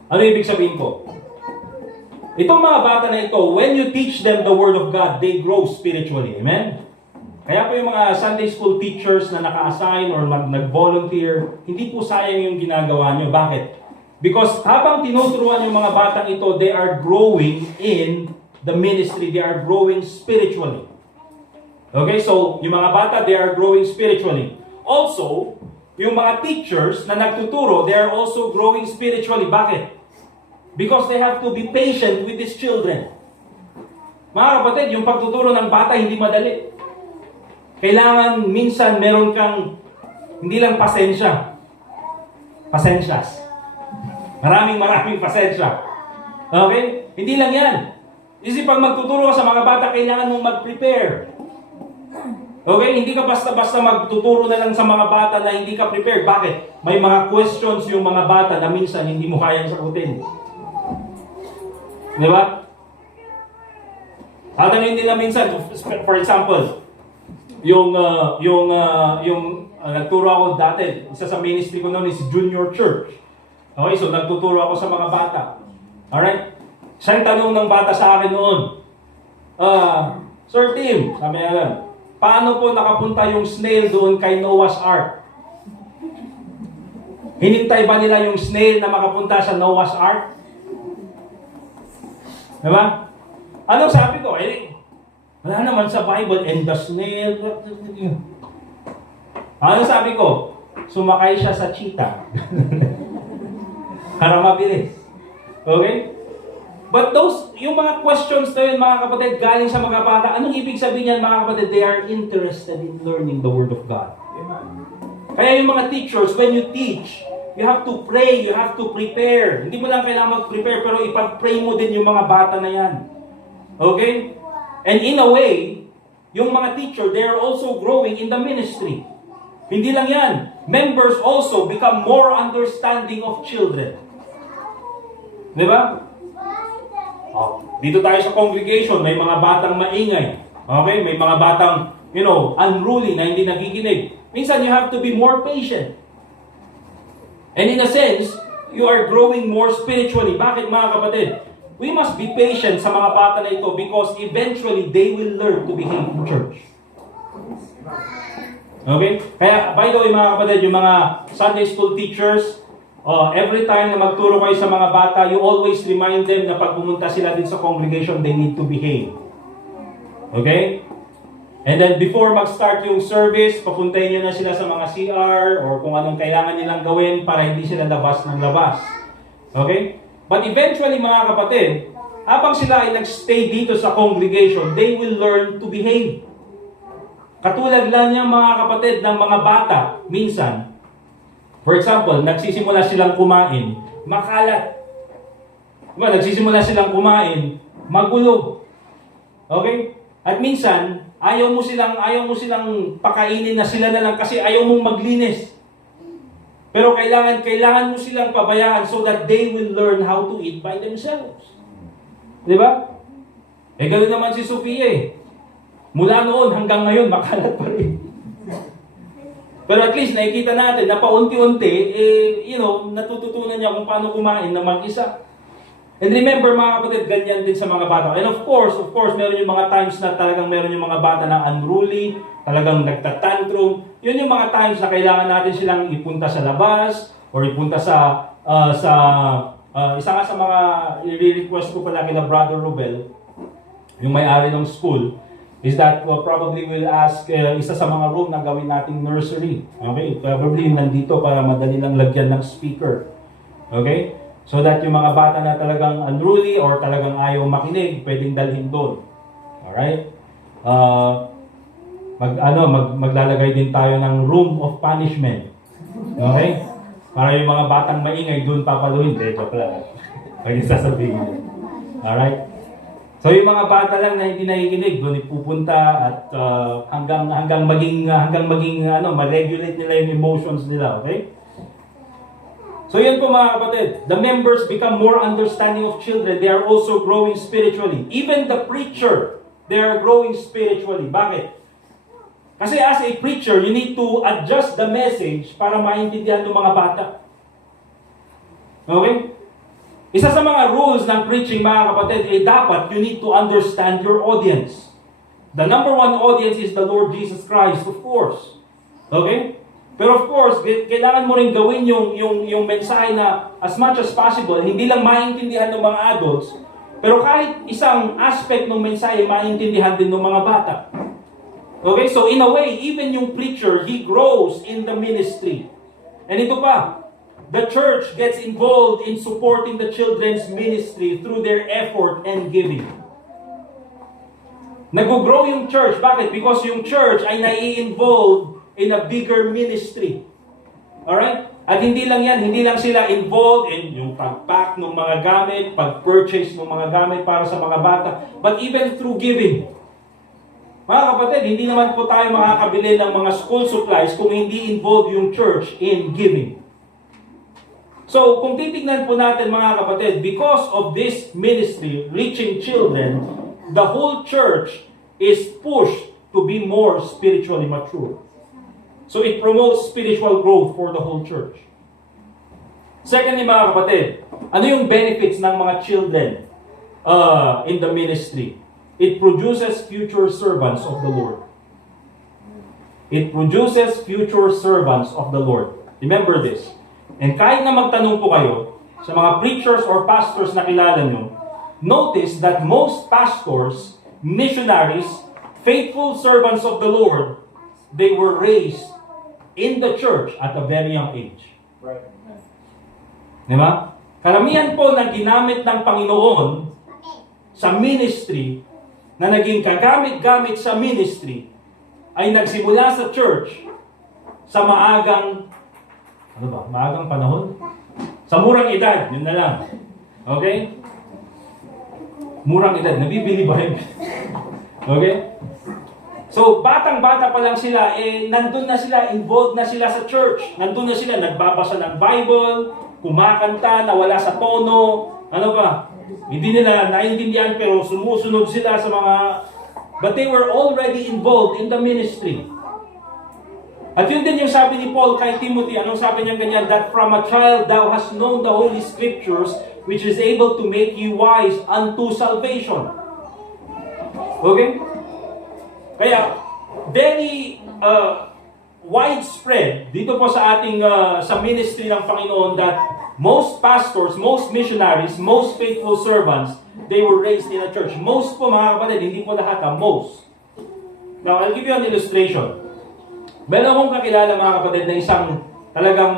Ano ibig sabihin ko? Itong mga bata na ito, when you teach them the Word of God, they grow spiritually. Amen? Kaya po yung mga Sunday school teachers na naka-assign or nag-volunteer, hindi po sayang yung ginagawa nyo. Bakit? Because habang tinuturuan yung mga batang ito, they are growing in the ministry. They are growing spiritually. Okay, so yung mga bata, they are growing spiritually. Also, yung mga teachers na nagtuturo, they are also growing spiritually. Bakit? Because they have to be patient with these children. Mga kapatid, yung pagtuturo ng bata hindi madali. Kailangan minsan meron kang hindi lang pasensya. Pasensyas. Maraming pasensya. Okay? Hindi lang yan. Kasi pag magtuturo ka sa mga bata, kailangan mong mag-prepare. Okay? Hindi ka basta-basta magtuturo na lang sa mga bata na hindi ka prepared. Bakit? May mga questions yung mga bata na minsan hindi mo kayang sagutin. Di ba? Tatanungin nila minsan, for example, yung nagturo ako dati, isa sa ministry ko noon is Junior Church. Okay, so nagtuturo ako sa mga bata. Alright? Siyang tanong ng bata sa akin noon, Sir Tim, sabi niya, paano po nakapunta yung snail doon kay Noah's Ark? Hinintay ba nila yung snail na makapunta sa Noah's Ark? Diba? Anong sabi ko? Wala naman sa Bible, and the snail. Anong sabi ko? Sumakay siya sa cheetah. Para mabilis. Okay? But yung mga questions na yun, mga kapatid, galing sa mga bata, anong ibig sabihin yan, mga kapatid? They are interested in learning the Word of God. Kaya yung mga teachers, when you teach, you have to pray, you have to prepare. Hindi mo lang kailangan mag-prepare, pero ipag-pray mo din yung mga bata na yan. Okay? And in a way, yung mga teacher, they are also growing in the ministry. Hindi lang yan. Members also become more understanding of children. Di ba? Dito tayo sa congregation, may mga batang maingay. Okay? May mga batang, unruly na hindi nakikinig. Minsan, you have to be more patient. And in a sense, you are growing more spiritually. Bakit, mga kapatid? We must be patient sa mga bata na ito because eventually they will learn to behave in church. Okay? Kaya, by the way, mga kapatid, yung mga Sunday school teachers, every time na magturo kayo sa mga bata, you always remind them na pag pumunta sila din sa congregation, they need to behave. Okay? And then before mag-start yung service, papuntahin nyo na sila sa mga CR or kung anong kailangan nilang gawin para hindi sila labas ng labas. Okay? But eventually, mga kapatid, habang sila ay nag-stay dito sa congregation, they will learn to behave. Katulad lang niya, mga kapatid, ng mga bata, minsan, for example, nagsisimula silang kumain, makalat. Diba, nagsisimula silang kumain, magulo. Okay? At minsan, ayaw mo silang pakainin na sila na lang kasi ayaw mong maglinis. Pero kailangan mo silang pabayaan so that they will learn how to eat by themselves. Di ba? Ganoon naman si Sofia eh. Mula noon hanggang ngayon, makalat pa rin. Pero at least nakikita natin na paunti-unti, natututunan niya kung paano kumain na mag-isa. And remember, mga kapatid, ganyan din sa mga bata. And of course, meron yung mga times na talagang meron yung mga bata na unruly, talagang nagtatantrum. Yun yung mga times na kailangan natin silang ipunta sa labas or ipunta isa nga sa mga i-request ko pala kina Brother Rubel, yung may-ari ng school, is that probably will ask isa sa mga room na gawin nating nursery. Okay? Probably nandito para madali lang lagyan ng speaker. Okay? So that yung mga bata na talagang unruly or talagang ayaw makinig, pwedeng dalhin doon. Alright? Maglalagay din tayo ng room of punishment. Okay? Para yung mga batang maingay doon papaluin. Joke lang. Pag sasabihin. Alright? So yung mga bata lang na hindi nakikinig, doon ipupunta at hanggang maging ma-regulate nila yung emotions nila. Okay? So yun po, mga kapatid, the members become more understanding of children. They are also growing spiritually. Even the preacher, they are growing spiritually. Bakit? Kasi as a preacher, you need to adjust the message para maintindihan ng mga bata. Okay? Isa sa mga rules ng preaching, mga kapatid, dapat you need to understand your audience. The number one audience is the Lord Jesus Christ, of course. Okay? Pero of course, kailangan mo rin gawin yung mensahe na as much as possible, hindi lang maintindihan ng mga adults, pero kahit isang aspect ng mensahe, maintindihan din ng mga bata. Okay, so in a way, even yung preacher, he grows in the ministry. And ito pa, the church gets involved in supporting the children's ministry through their effort and giving. Nag-grow yung church. Bakit? Because yung church ay nai-involve in a bigger ministry. Alright? At hindi lang yan, hindi lang sila involved in yung pag-pack ng mga gamit, pag-purchase ng mga gamit para sa mga bata, but even through giving. Mga kapatid, hindi naman po tayo makakabili ng mga school supplies kung hindi involved yung church in giving. So, kung titignan po natin mga kapatid, because of this ministry, reaching children, the whole church is pushed to be more spiritually mature. So, it promotes spiritual growth for the whole church. Secondly mga kapatid, ano yung benefits ng mga children in the ministry? It produces future servants of the Lord. It produces future servants of the Lord. Remember this. And kahit na magtanong po kayo sa mga preachers or pastors na kilala nyo, notice that most pastors, missionaries, faithful servants of the Lord, they were raised in the church at a very young age. Right. Diba? Karamihan po na ginamit ng Panginoon sa ministry, na naging kagamit-gamit sa ministry, ay nagsimula sa church sa maagang panahon? Sa murang edad, yun na lang. Okay? Murang edad, nabibili ba yun? Okay? So, batang-bata pa lang sila, nandun na sila, involved na sila sa church. Nandun na sila, nagbabasa ng Bible, kumakanta, nawala sa tono, ano ba? Hindi nila naiintindihan pero sumusunod sila sa mga... But they were already involved in the ministry. At yun din yung sabi ni Paul kay Timothy. Anong sabi niya ganyan? That from a child thou hast known the Holy Scriptures, which is able to make you wise unto salvation. Okay? Kaya, very widespread dito po sa ating sa ministry ng Panginoon that most pastors, most missionaries, most faithful servants, they were raised in a church. Most po mga kapatid, hindi po lahat, most. Now, I'll give you an illustration. Meron akong kakilala mga kapatid na isang talagang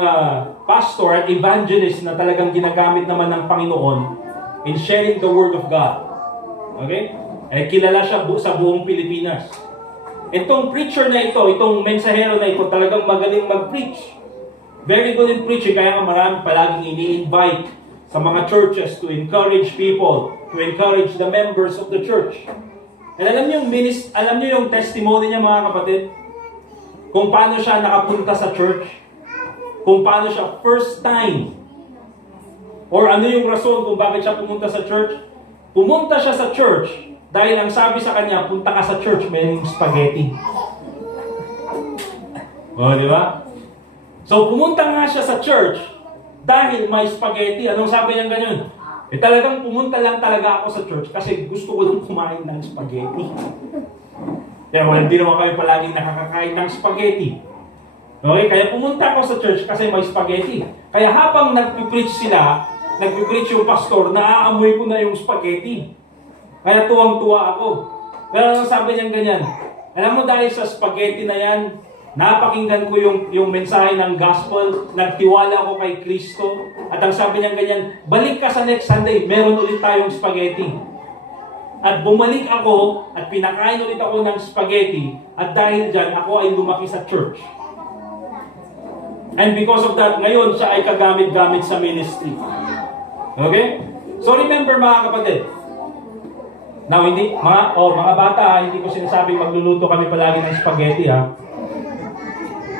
pastor at evangelist na talagang ginagamit naman ng Panginoon in sharing the Word of God. Okay? Kilala siya sa buong Pilipinas. Itong preacher na ito, itong mensahero na ito, talagang magaling mag-preach. Very good in preaching, kaya nga marami palaging ini-invite sa mga churches to encourage people, to encourage the members of the church. And alam niyo yung testimony niya mga kapatid? Kung paano siya nakapunta sa church, kung paano siya first time, or ano yung rason kung bakit siya pumunta sa church. Pumunta siya sa church dahil ang sabi sa kanya, punta ka sa church, may spaghetti. O, di ba? So, pumunta nga siya sa church dahil may spaghetti. Anong sabi niya ganyan? Talagang pumunta lang talaga ako sa church kasi gusto ko lang kumain ng spaghetti. Kaya hindi naman kami palaging nakakakain ng spaghetti. Okay? Kaya pumunta ako sa church kasi may spaghetti. Kaya habang nagpipreach sila, nagpipreach yung pastor, naaamoy ko na yung spaghetti. Kaya tuwang-tuwa ako. Pero sabi niya ganyan, alam mo dahil sa spaghetti na yan, napakinggan ko yung mensahe ng gospel, nagtiwala ako kay Kristo, at ang sabi niya ganyan, balik ka sa next Sunday, meron ulit tayong spaghetti. At bumalik ako, at pinakain ulit ako ng spaghetti, at dahil dyan, ako ay lumaki sa church. And because of that, ngayon siya ay kagamit-gamit sa ministry. Okay? So remember mga kapatid, now mga bata, hindi ko sinasabing magluluto kami palagi ng spaghetti ha.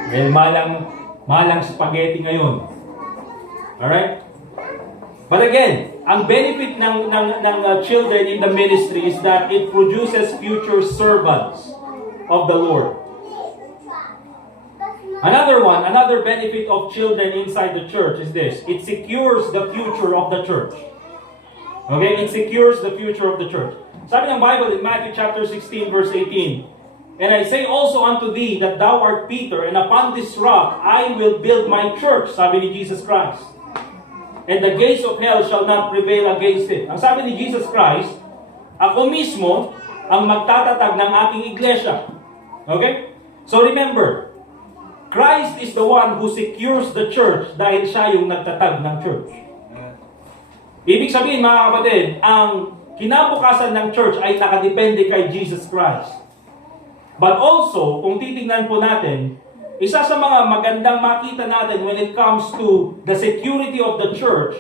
Dahil malang spaghetti ngayon. Alright? But again, ang benefit ng children in the ministry is that it produces future servants of the Lord. Another benefit of children inside the church is this. It secures the future of the church. Okay? It secures the future of the church. Sabi ng Bible in Matthew chapter 16 verse 18, and I say also unto thee that thou art Peter, and upon this rock I will build my church, sabi ni Jesus Christ. And the gates of hell shall not prevail against it. Ang sabi ni Jesus Christ, ako mismo ang magtatatag ng aking iglesia. Okay? So remember, Christ is the one who secures the church dahil siya yung nagtatag ng church. Ibig sabihin mga kapatid, ang kinabukasan ng church ay nakadepende kay Jesus Christ. But also, kung titingnan po natin, isa sa mga magandang makita natin when it comes to the security of the church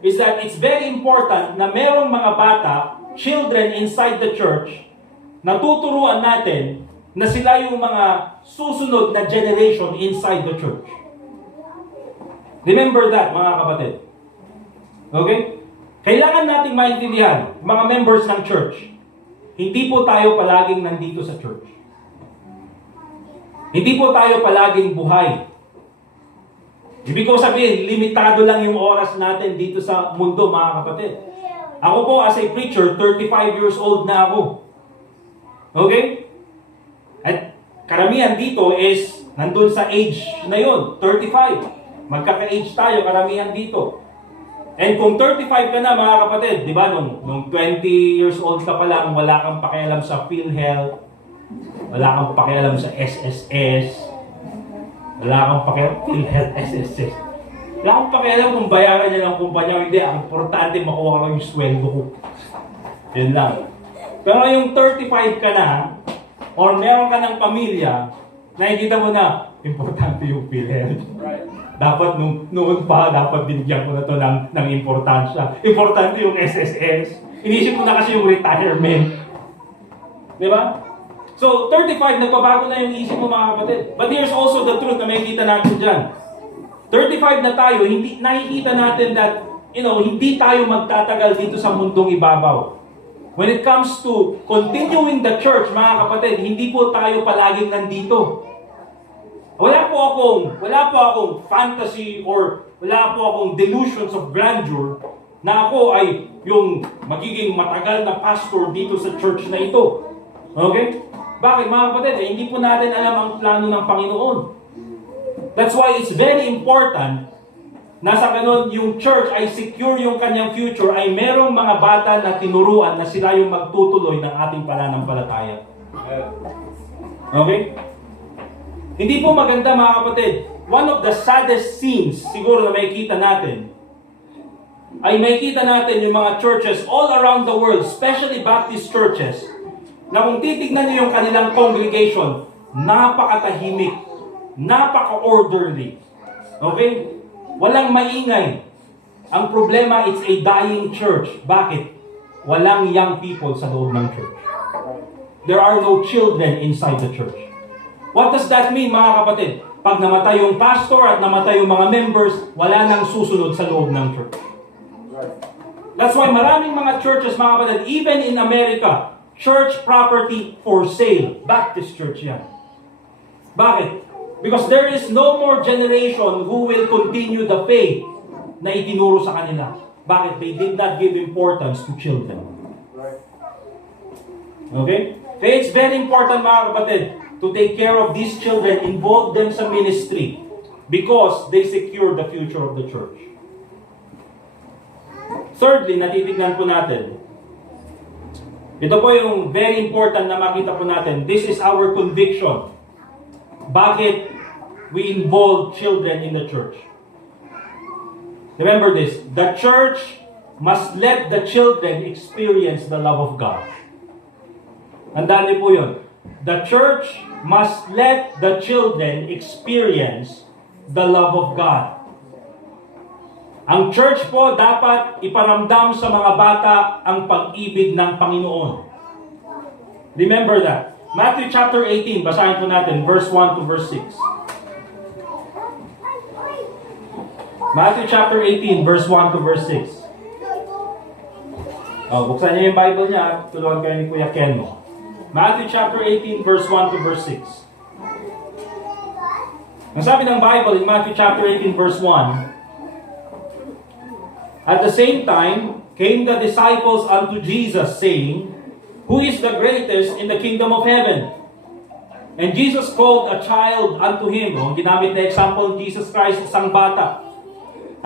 is that it's very important na merong mga bata, children inside the church, na tuturuan natin na sila yung mga susunod na generation inside the church. Remember that, mga kapatid. Okay? Kailangan nating maintindihan, mga members ng church, hindi po tayo palaging nandito sa church. Hindi po tayo palaging buhay. Ibig ko sabihin, limitado lang yung oras natin dito sa mundo, mga kapatid. Ako po, as a preacher, 35 years old na ako. Okay? At karamihan dito is nandun sa age na yun, 35. Magkaka-age tayo, karamihan dito. And kung 35 ka na, mga kapatid, di ba, nung 20 years old ka pa lang, wala kang pakialam sa PhilHealth, wala kang pakialam sa SSS, wala kang pakialam, PhilHealth, SSS. Wala kang pakialam kung bayaran niya ng kumpanya, hindi, ang importante makuha ko yung sweldo ko. Yun lang. Pero yung 35 ka na, or meron ka ng pamilya, nakikita mo na, importante yung PhilHealth. Dapat noon pa, dapat binigyan ko na to ng importansya. Importante yung SSS. Inisip ko na kasi yung retirement. Di ba? So, 35, nagbabago na yung isip mo, mga kapatid. But here's also the truth na makikita natin dyan. 35 na tayo, hindi nakikita natin that, hindi tayo magtatagal dito sa mundong ibabaw. When it comes to continuing the church, mga kapatid, hindi po tayo palaging nandito. Wala po akong fantasy or wala po akong delusions of grandeur na ako ay yung magiging matagal na pastor dito sa church na ito. Okay? Bakit, mga kapatid? Hindi po natin alam ang plano ng Panginoon. That's why it's very important na sa ganun yung church ay secure yung kanyang future, ay merong mga bata na tinuruan na sila yung magtutuloy ng ating pananampalataya. Okay? Hindi po maganda, mga kapatid. One of the saddest scenes siguro na makikita natin ay makikita natin yung mga churches all around the world, especially Baptist churches, na kung titignan niyo yung kanilang congregation, napakatahimik, napaka-orderly. Okay? Walang maingay. Ang problema, it's a dying church. Bakit? Walang young people sa loob ng church. There are no children inside the church. What does that mean, mga kapatid? Pag namatay yung pastor at namatay yung mga members, wala nang susunod sa loob ng church. That's why maraming mga churches, mga kapatid, even in America, church property for sale. Baptist church yan. Bakit? Because there is no more generation who will continue the faith na itinuro sa kanila. Bakit? They did not give importance to children. Okay? Kaya it's very important, mga kapatid, to take care of these children, involve them sa ministry because they secure the future of the church. Thirdly, natitignan po natin. Ito po yung very important na makita po natin. This is our conviction. Bakit we involve children in the church? Remember this. The church must let the children experience the love of God. Tandaan niyo po yun. The church must let the children experience the love of God. Ang church po dapat iparamdam sa mga bata ang pag-ibig ng Panginoon. Remember that. Matthew chapter 18, basahin po natin, verse 1 to verse 6. Matthew chapter 18, verse 1 to verse 6. Buksan niyo yung Bible niya, tulungan kayo ni Kuya Ken mo. Matthew chapter 18, verse 1 to verse 6. Ang sabi ng Bible in Matthew chapter 18, verse 1, at the same time, came the disciples unto Jesus, saying, who is the greatest in the kingdom of heaven? And Jesus called a child unto him. Ginamit na example, Jesus Christ, isang bata.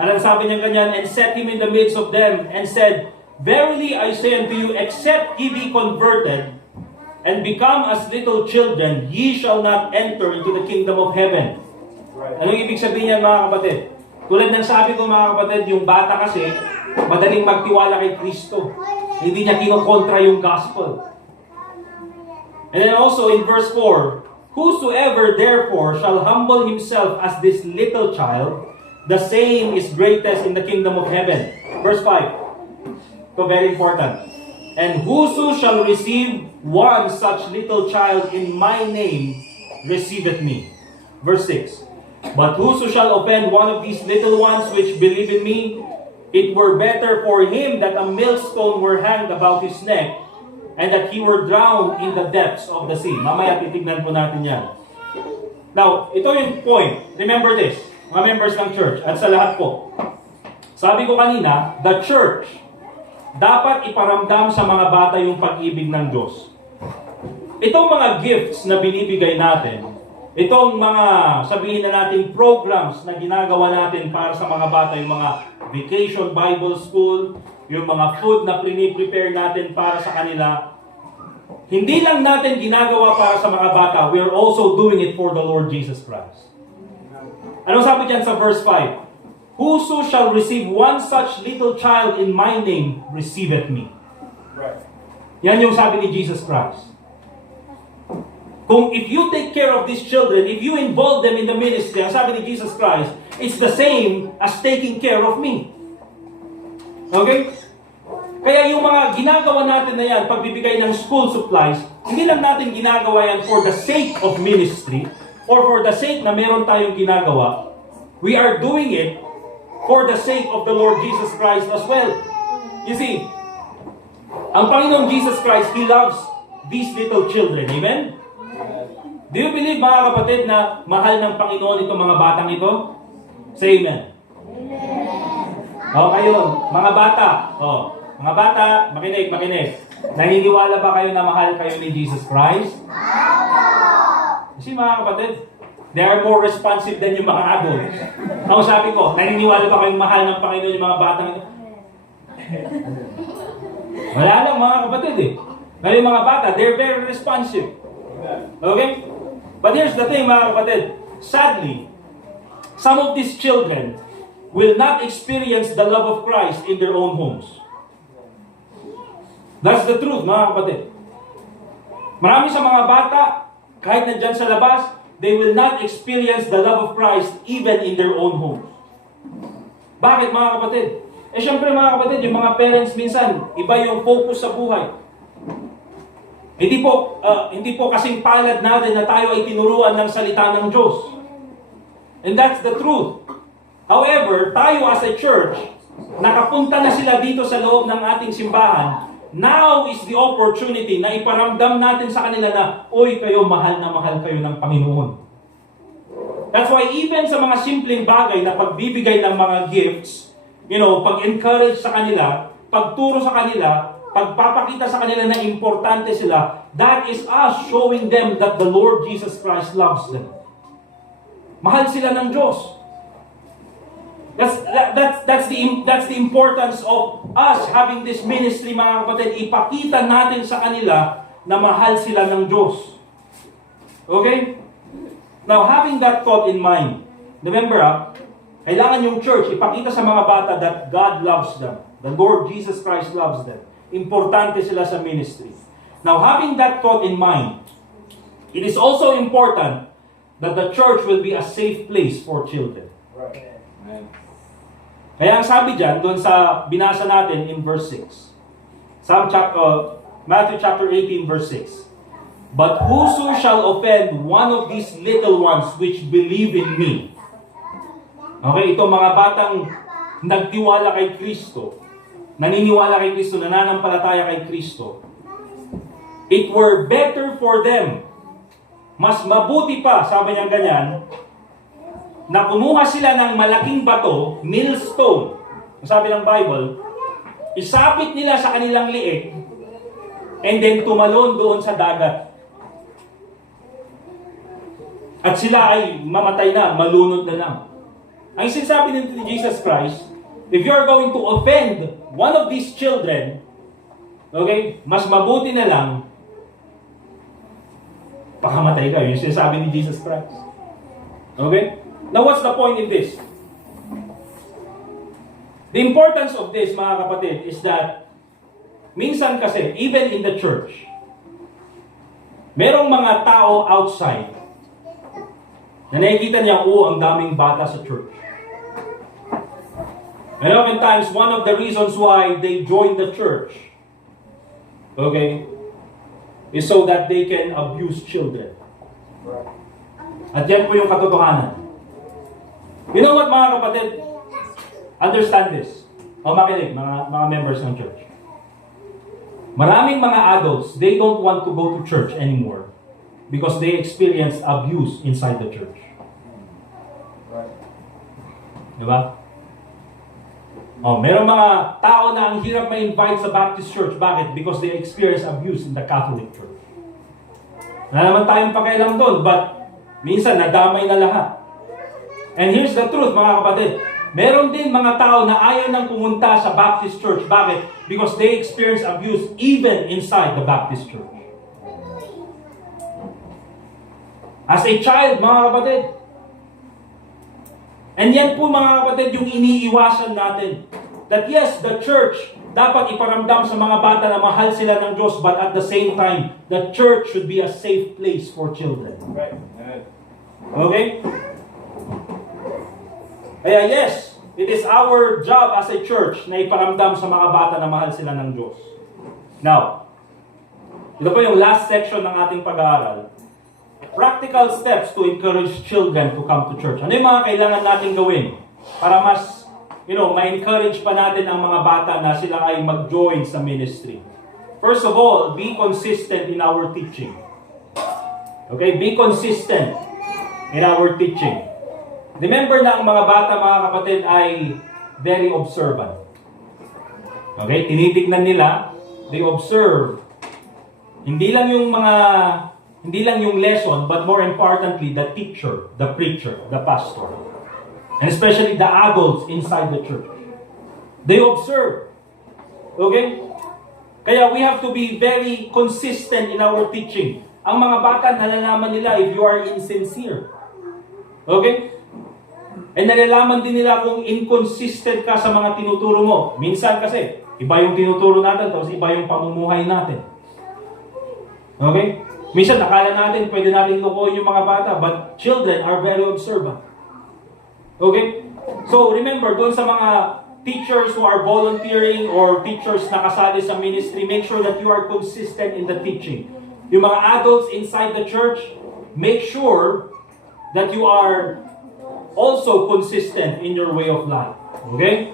At ang sabi niya ganyan, and set him in the midst of them, and said, verily I say unto you, except ye be converted, and become as little children, ye shall not enter into the kingdom of heaven. Anong ibig sabihin niyan, mga kapatid? Tulad ng sabi ko, mga kapatid, yung bata kasi, madaling magtiwala kay Kristo. Hindi niya kinokontra yung gospel. And then also in verse 4, whosoever therefore shall humble himself as this little child, the same is greatest in the kingdom of heaven. Verse 5. So very important. And whoso shall receive one such little child in my name, receiveth me. Verse 6. But whoso shall offend one of these little ones which believe in me, it were better for him that a millstone were hanged about his neck, and that he were drowned in the depths of the sea. Mamaya titignan po natin yan. Now, ito yung point. Remember this, mga members ng church, at sa lahat po. Sabi ko kanina, the church dapat iparamdam sa mga bata yung pag-ibig ng Diyos. Itong mga gifts na binibigay natin, itong mga, sabihin na natin, programs na ginagawa natin para sa mga bata, yung mga vacation Bible school, yung mga food na prepare natin para sa kanila, hindi lang natin ginagawa para sa mga bata, we are also doing it for the Lord Jesus Christ. Ano sabi diyan sa verse 5? Whoso shall receive one such little child in my name, receiveth me. Right. Yan yung sabi ni Jesus Christ. Kung if you take care of these children, if you involve them in the ministry, ang sabi ni Jesus Christ, it's the same as taking care of me. Okay? Kaya yung mga ginagawa natin na yan, pagbibigay ng school supplies, hindi lang natin ginagawa yan for the sake of ministry or for the sake na meron tayong ginagawa. We are doing it for the sake of the Lord Jesus Christ as well. You see, ang Panginoong Jesus Christ, He loves these little children. Amen? Do you believe, mga kapatid, na mahal ng Panginoon itong mga batang ito? Say amen. O, kayo, mga bata. O, mga bata, makinig. Naniniwala ba kayo na mahal kayo ni Jesus Christ? Kasi mga kapatid, they are more responsive than yung mga adults. Ako sabi ko, naniniwala ba kayong mahal ng Panginoon yung mga batang ito? Wala lang mga kapatid eh. Pero yung mga bata, they're very responsive. Okay? But here's the thing mga kapatid. Sadly, some of these children will not experience the love of Christ in their own homes. That's the truth mga kapatid. Marami sa mga bata, kahit nandyan sa labas, they will not experience the love of Christ even in their own homes. Bakit mga kapatid? Eh syempre mga kapatid, yung mga parents minsan, iba yung focus sa buhay. Hindi po kasing palad natin na tayo ay tinuruan ng salita ng Diyos. And that's the truth. However, tayo as a church, nakapunta na sila dito sa loob ng ating simbahan. Now is the opportunity na iparamdam natin sa kanila na, oy, kayo, mahal na mahal kayo ng Panginoon. That's why even sa mga simpleng bagay na pagbibigay ng mga gifts, pag-encourage sa kanila, pagturo sa kanila, pagpapakita sa kanila na importante sila, that is us showing them that the Lord Jesus Christ loves them. Mahal sila ng Diyos. That's the importance of us having this ministry, mga kapatid. Ipakita natin sa kanila na mahal sila ng Diyos. Okay? Now, having that thought in mind, remember, kailangan yung church ipakita sa mga bata that God loves them. The Lord Jesus Christ loves them. Importante sila sa ministry. Now, having that thought in mind, it is also important that the church will be a safe place for children. Right. Amen. Kaya ang sabi dyan, doon sa binasa natin in verse 6. Matthew chapter 18 verse 6. But whoso shall offend one of these little ones which believe in me. Okay, itong mga batang nagtiwala kay Kristo, naniniwala kay Kristo, nananampalataya kay Kristo, it were better for them, mas mabuti pa, sabi niya ganyan, na kumuha sila ng malaking bato, millstone, sabi ng Bible, isabit nila sa kanilang liig, and then tumalon doon sa dagat. At sila ay mamatay na, malunod na lang. Ang sinasabi ni Jesus Christ, if you are going to offend one of these children, okay, mas mabuti na lang, pakamatay ka. Yung sinasabi ni Jesus Christ. Okay? Now, what's the point in this? The importance of this, mga kapatid, is that minsan kasi, even in the church, merong mga tao outside na nakikita niya, ang daming bata sa church. And oftentimes, one of the reasons why they join the church, okay, is so that they can abuse children. At yan po yung katotohanan. You know what, mga kapatid? Understand this. O makinig, mga members ng church. Maraming mga adults, they don't want to go to church anymore because they experience abuse inside the church. Diba? Merong mga tao na ang hirap ma-invite sa Baptist church. Bakit? Because they experience abuse in the Catholic church. Wala naman tayong pakialam doon, but minsan nadamay na lahat. And here's the truth, mga kapatid. Meron din mga tao na ayaw nang pumunta sa Baptist church. Bakit? Because they experience abuse even inside the Baptist church. As a child, mga kapatid. And yan po, mga kapatid, yung iniiwasan natin. That yes, the church dapat iparamdam sa mga bata na mahal sila ng Diyos, but at the same time, the church should be a safe place for children. Right. Okay? Kaya yes, it is our job as a church na iparamdam sa mga bata na mahal sila ng Diyos. Now, ito po yung last section ng ating pag-aaral. Practical steps to encourage children to come to church. Ano yung mga kailangan natin gawin para mas, ma-encourage pa natin ang mga bata na sila ay mag-join sa ministry? First of all, be consistent in our teaching. Okay? Be consistent in our teaching. Remember na ang mga bata, mga kapatid, ay very observant. Okay? Tinitignan nila, they observe. Hindi lang yung lesson, but more importantly, the teacher, the preacher, the pastor. And especially the adults inside the church. They observe. Okay? Kaya we have to be very consistent in our teaching. Ang mga bata, nalalaman nila if you are insincere. Okay? And nalalaman din nila kung inconsistent ka sa mga tinuturo mo. Minsan kasi, iba yung tinuturo natin, tapos iba yung pamumuhay natin. Okay? Minsan, nakala natin, pwede natin lukuhin yung mga bata, but children are very observant. Okay? So, remember, doon sa mga teachers who are volunteering or teachers na kasali sa ministry, make sure that you are consistent in the teaching. Yung mga adults inside the church, make sure that you are also consistent in your way of life. Okay?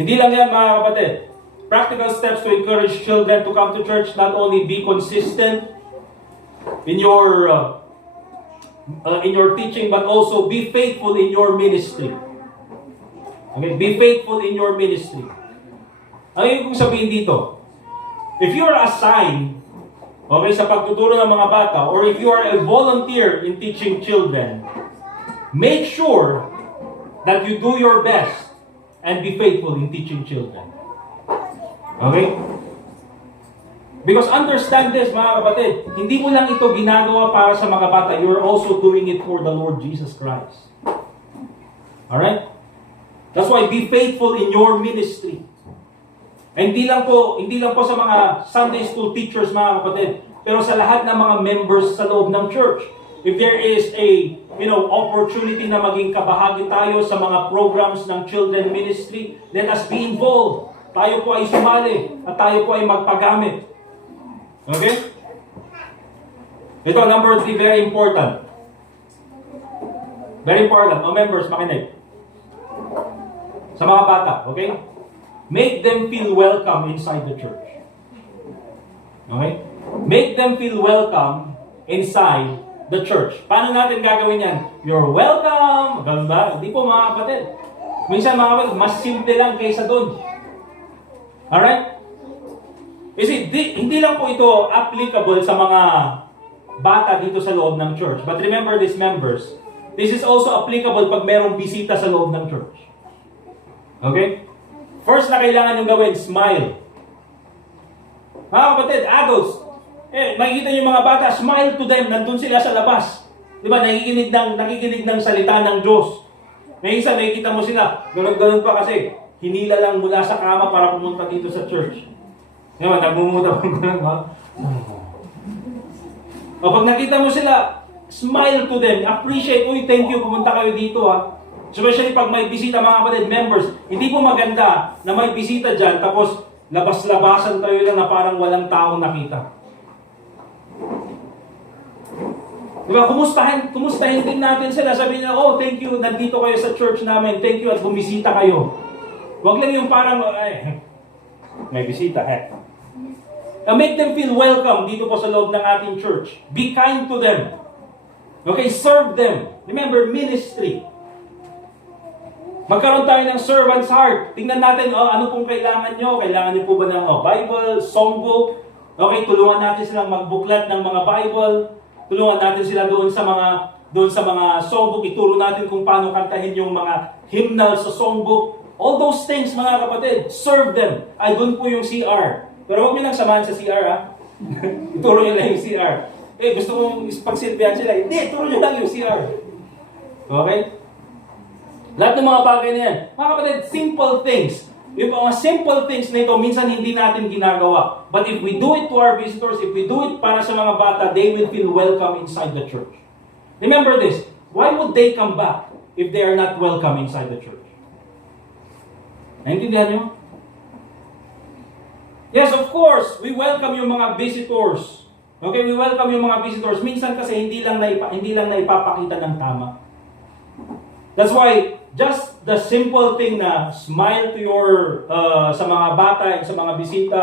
Hindi lang yan, mga kapatid. Practical steps to encourage children to come to church, not only be consistent in your teaching, but also be faithful in your ministry. Okay? Be faithful in your ministry. Ano yung sabihin dito? If you are assigned, okay, sa pagtuturo ng mga bata, or if you are a volunteer in teaching children, make sure that you do your best and be faithful in teaching children. Okay? Because understand this, mga kapatid, hindi mo lang ito ginagawa para sa mga bata, you're also doing it for the Lord Jesus Christ. Alright? That's why be faithful in your ministry. Hindi lang po sa mga Sunday school teachers, mga kapatid, pero sa lahat ng mga members sa loob ng church. If there is a, opportunity na maging kabahagi tayo sa mga programs ng children ministry, let us be involved. Tayo po ay sumali at tayo po ay magpagamit. Okay? Ito, number 3, very important. Very important. Members, makinig. Sa mga bata, okay? Make them feel welcome inside the church. Okay? Make them feel welcome inside the church. Paano natin gagawin yan? You're welcome! Ganun ba? Hindi po, mga kapatid. Minsan, mga kapatid, mas simple lang kaysa doon. Alright? Kasi hindi lang po ito applicable sa mga bata dito sa loob ng church. But remember this, members, this is also applicable pag merong bisita sa loob ng church. Okay? First na kailangan yung gawin, smile. Mga kapatid, adults, makikita niyo yung mga bata, smile to them, nandun sila sa labas. Diba, nakikinig ng salita ng Diyos. May isa, makikita mo sila, ganun pa kasi. hinila lang mula sa kama para pumunta dito sa church. Ngayon, nagmumuta ko lang, ha? O pag nakita mo sila, smile to them, appreciate, uy, thank you, pumunta kayo dito, ha? Especially pag may bisita, mga kapatid, members, hindi po maganda na may bisita dyan, tapos labas-labasan tayo lang na parang walang taong nakita. Diba, kumustahin din natin sila. Sabihin nila, oh, thank you, nandito kayo sa church namin. Thank you at bumisita kayo. Huwag lang yung parang, ay, may bisita, make them feel welcome dito po sa loob ng ating church. Be kind to them. Okay, serve them. Remember, ministry. Magkaroon tayo ng servant's heart. Tingnan natin, ano pong kailangan nyo? Kailangan nyo po ba ng Bible, songbook? Okay, tulungan natin silang magbuklat ng mga Bible. Tulungan natin sila doon sa mga songbook. Ituro natin kung paano kantahin yung mga hymnal sa songbook. All those things, mga kapatid, serve them. Ay, doon po yung CR. Pero huwag nyo lang samahan sa CR, ha? Ituro nyo lang yung CR. Gusto mong pagsilbihan sila. Hindi, ituro nyo lang yung CR. Okay? Lahat ng mga bagay na yan. Mga kapatid, simple things. Yung mga simple things na ito, minsan hindi natin ginagawa. But if we do it to our visitors, if we do it para sa mga bata, they will feel welcome inside the church. Remember this, why would they come back if they are not welcome inside the church? Naintindihan nyo? Yes, of course, we welcome yung mga visitors. Okay, we welcome yung mga visitors. Minsan kasi hindi lang na ipapakita ng tama. That's why just the simple thing na smile to your sa mga bata at sa mga bisita,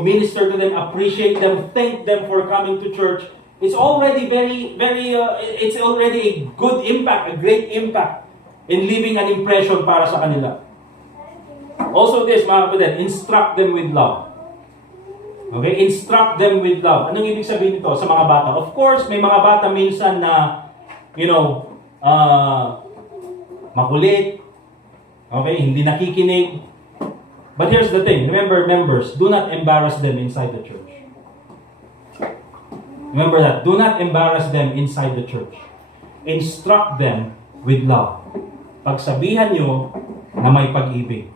minister to them, appreciate them, thank them for coming to church. It's already it's already a good impact, a great impact in leaving an impression para sa kanila. Also this, mga kapatid, instruct them with love. Okay? Instruct them with love. Anong ibig sabihin nito sa mga bata? Of course, may mga bata minsan na, makulit. Okay? Hindi nakikinig. But here's the thing. Remember, members, do not embarrass them inside the church. Remember that. Do not embarrass them inside the church. Instruct them with love. Pagsabihan nyo na may pag-ibig.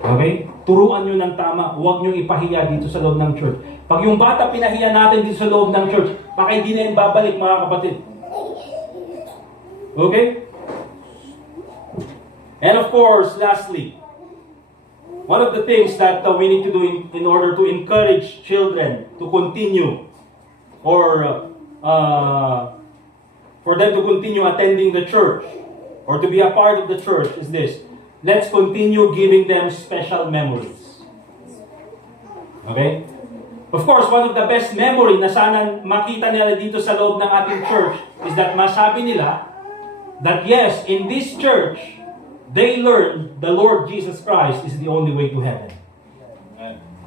Okay? Turuan nyo ng tama. Huwag nyo ipahiya dito sa loob ng church. Pag yung bata pinahiya natin dito sa loob ng church, baka hindi na yung babalik, mga kapatid. Okay? And of course, lastly, one of the things that we need to do in order to encourage children to continue or for them to continue attending the church or to be a part of the church is this. Let's continue giving them special memories. Okay? Of course, one of the best memory na sana makita nila dito sa loob ng ating church is that masabi nila that yes, in this church, they learned the Lord Jesus Christ is the only way to heaven.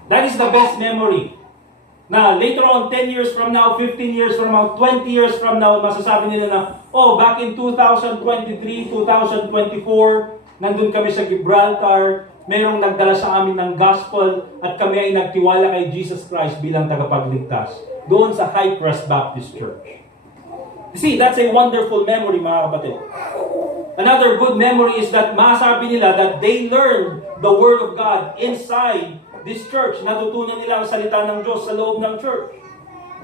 That is the best memory. Na later on, 10 years from now, 15 years from now, 20 years from now, masasabi nila na, back in 2023, 2024, nandun kami sa Gibraltar, mayroong nagdala sa amin ng gospel at kami ay nagtiwala kay Jesus Christ bilang tagapagligtas doon sa High Crest Baptist Church. You see, that's a wonderful memory, mga kapatid. Another good memory is that masabi nila that they learned the Word of God inside this church. Natutunan nila ang salita ng Diyos sa loob ng church.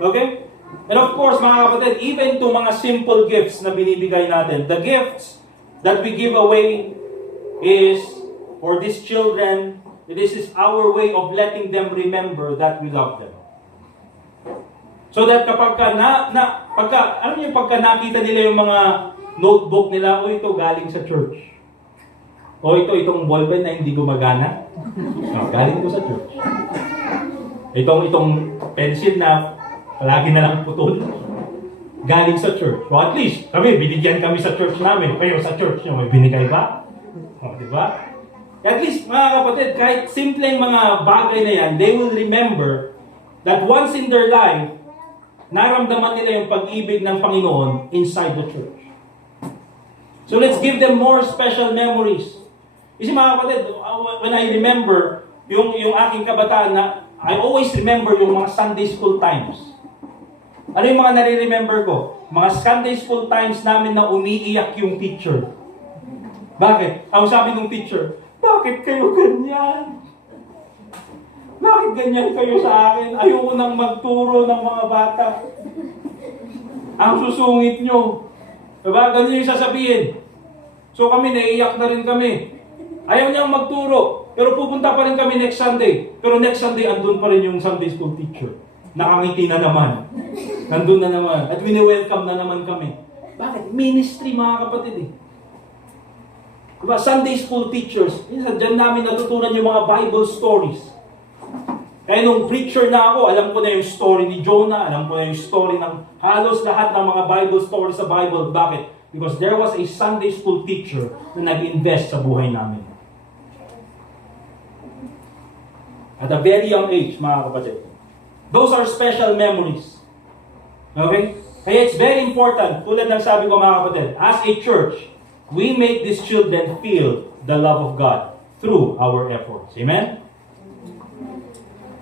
Okay? And of course, mga kapatid, even to mga simple gifts na binibigay natin, the gifts that we give away is for these children, this is our way of letting them remember that we love them. So that pagka nakita nila yung mga notebook nila, ito galing sa church. Itong ballpen na hindi gumagana, galing ito sa church. Itong pencil na palagi na lang putol, galing sa church. So at least, binigyan kami sa church namin, kayo sa church nyo, may binigay ba? Diba? At least, mga kapatid, kahit simpleng mga bagay na yan, they will remember that once in their life, naramdaman nila yung pag-ibig ng Panginoon inside the church. So let's give them more special memories. Kasi mga kapatid, when I remember yung aking kabataan na, I always remember yung mga Sunday school times. Ano yung mga nare-remember ko? Mga Sunday school times namin na umiiyak yung teacher. Bakit? Ang sabi ng teacher, Bakit kayo ganyan? Bakit ganyan kayo sa akin? Ayoko nang magturo ng mga bata. Ang susungit nyo. Diba? Ganun yung sasabihin. So kami, naiiyak na rin kami. Ayaw niyang magturo. Pero pupunta pa rin kami next Sunday. Pero next Sunday, andun pa rin yung Sunday school teacher. Nakangiti na naman. Nandun na naman. At wini-welcome na naman kami. Bakit? Ministry, mga kapatid eh. Diba? Sunday school teachers. Diyan namin natutunan yung mga Bible stories. Kaya nung preacher na ako, alam ko na yung story ni Jonah, alam ko na yung story ng halos lahat ng mga Bible stories sa Bible. Bakit? Because there was a Sunday school teacher na nag-invest sa buhay namin. At a very young age, mga kapatid. Those are special memories. Okay? Kaya it's very important, tulad ng sabi ko mga kapatid, as a church, we make these children feel the love of God through our efforts. Amen?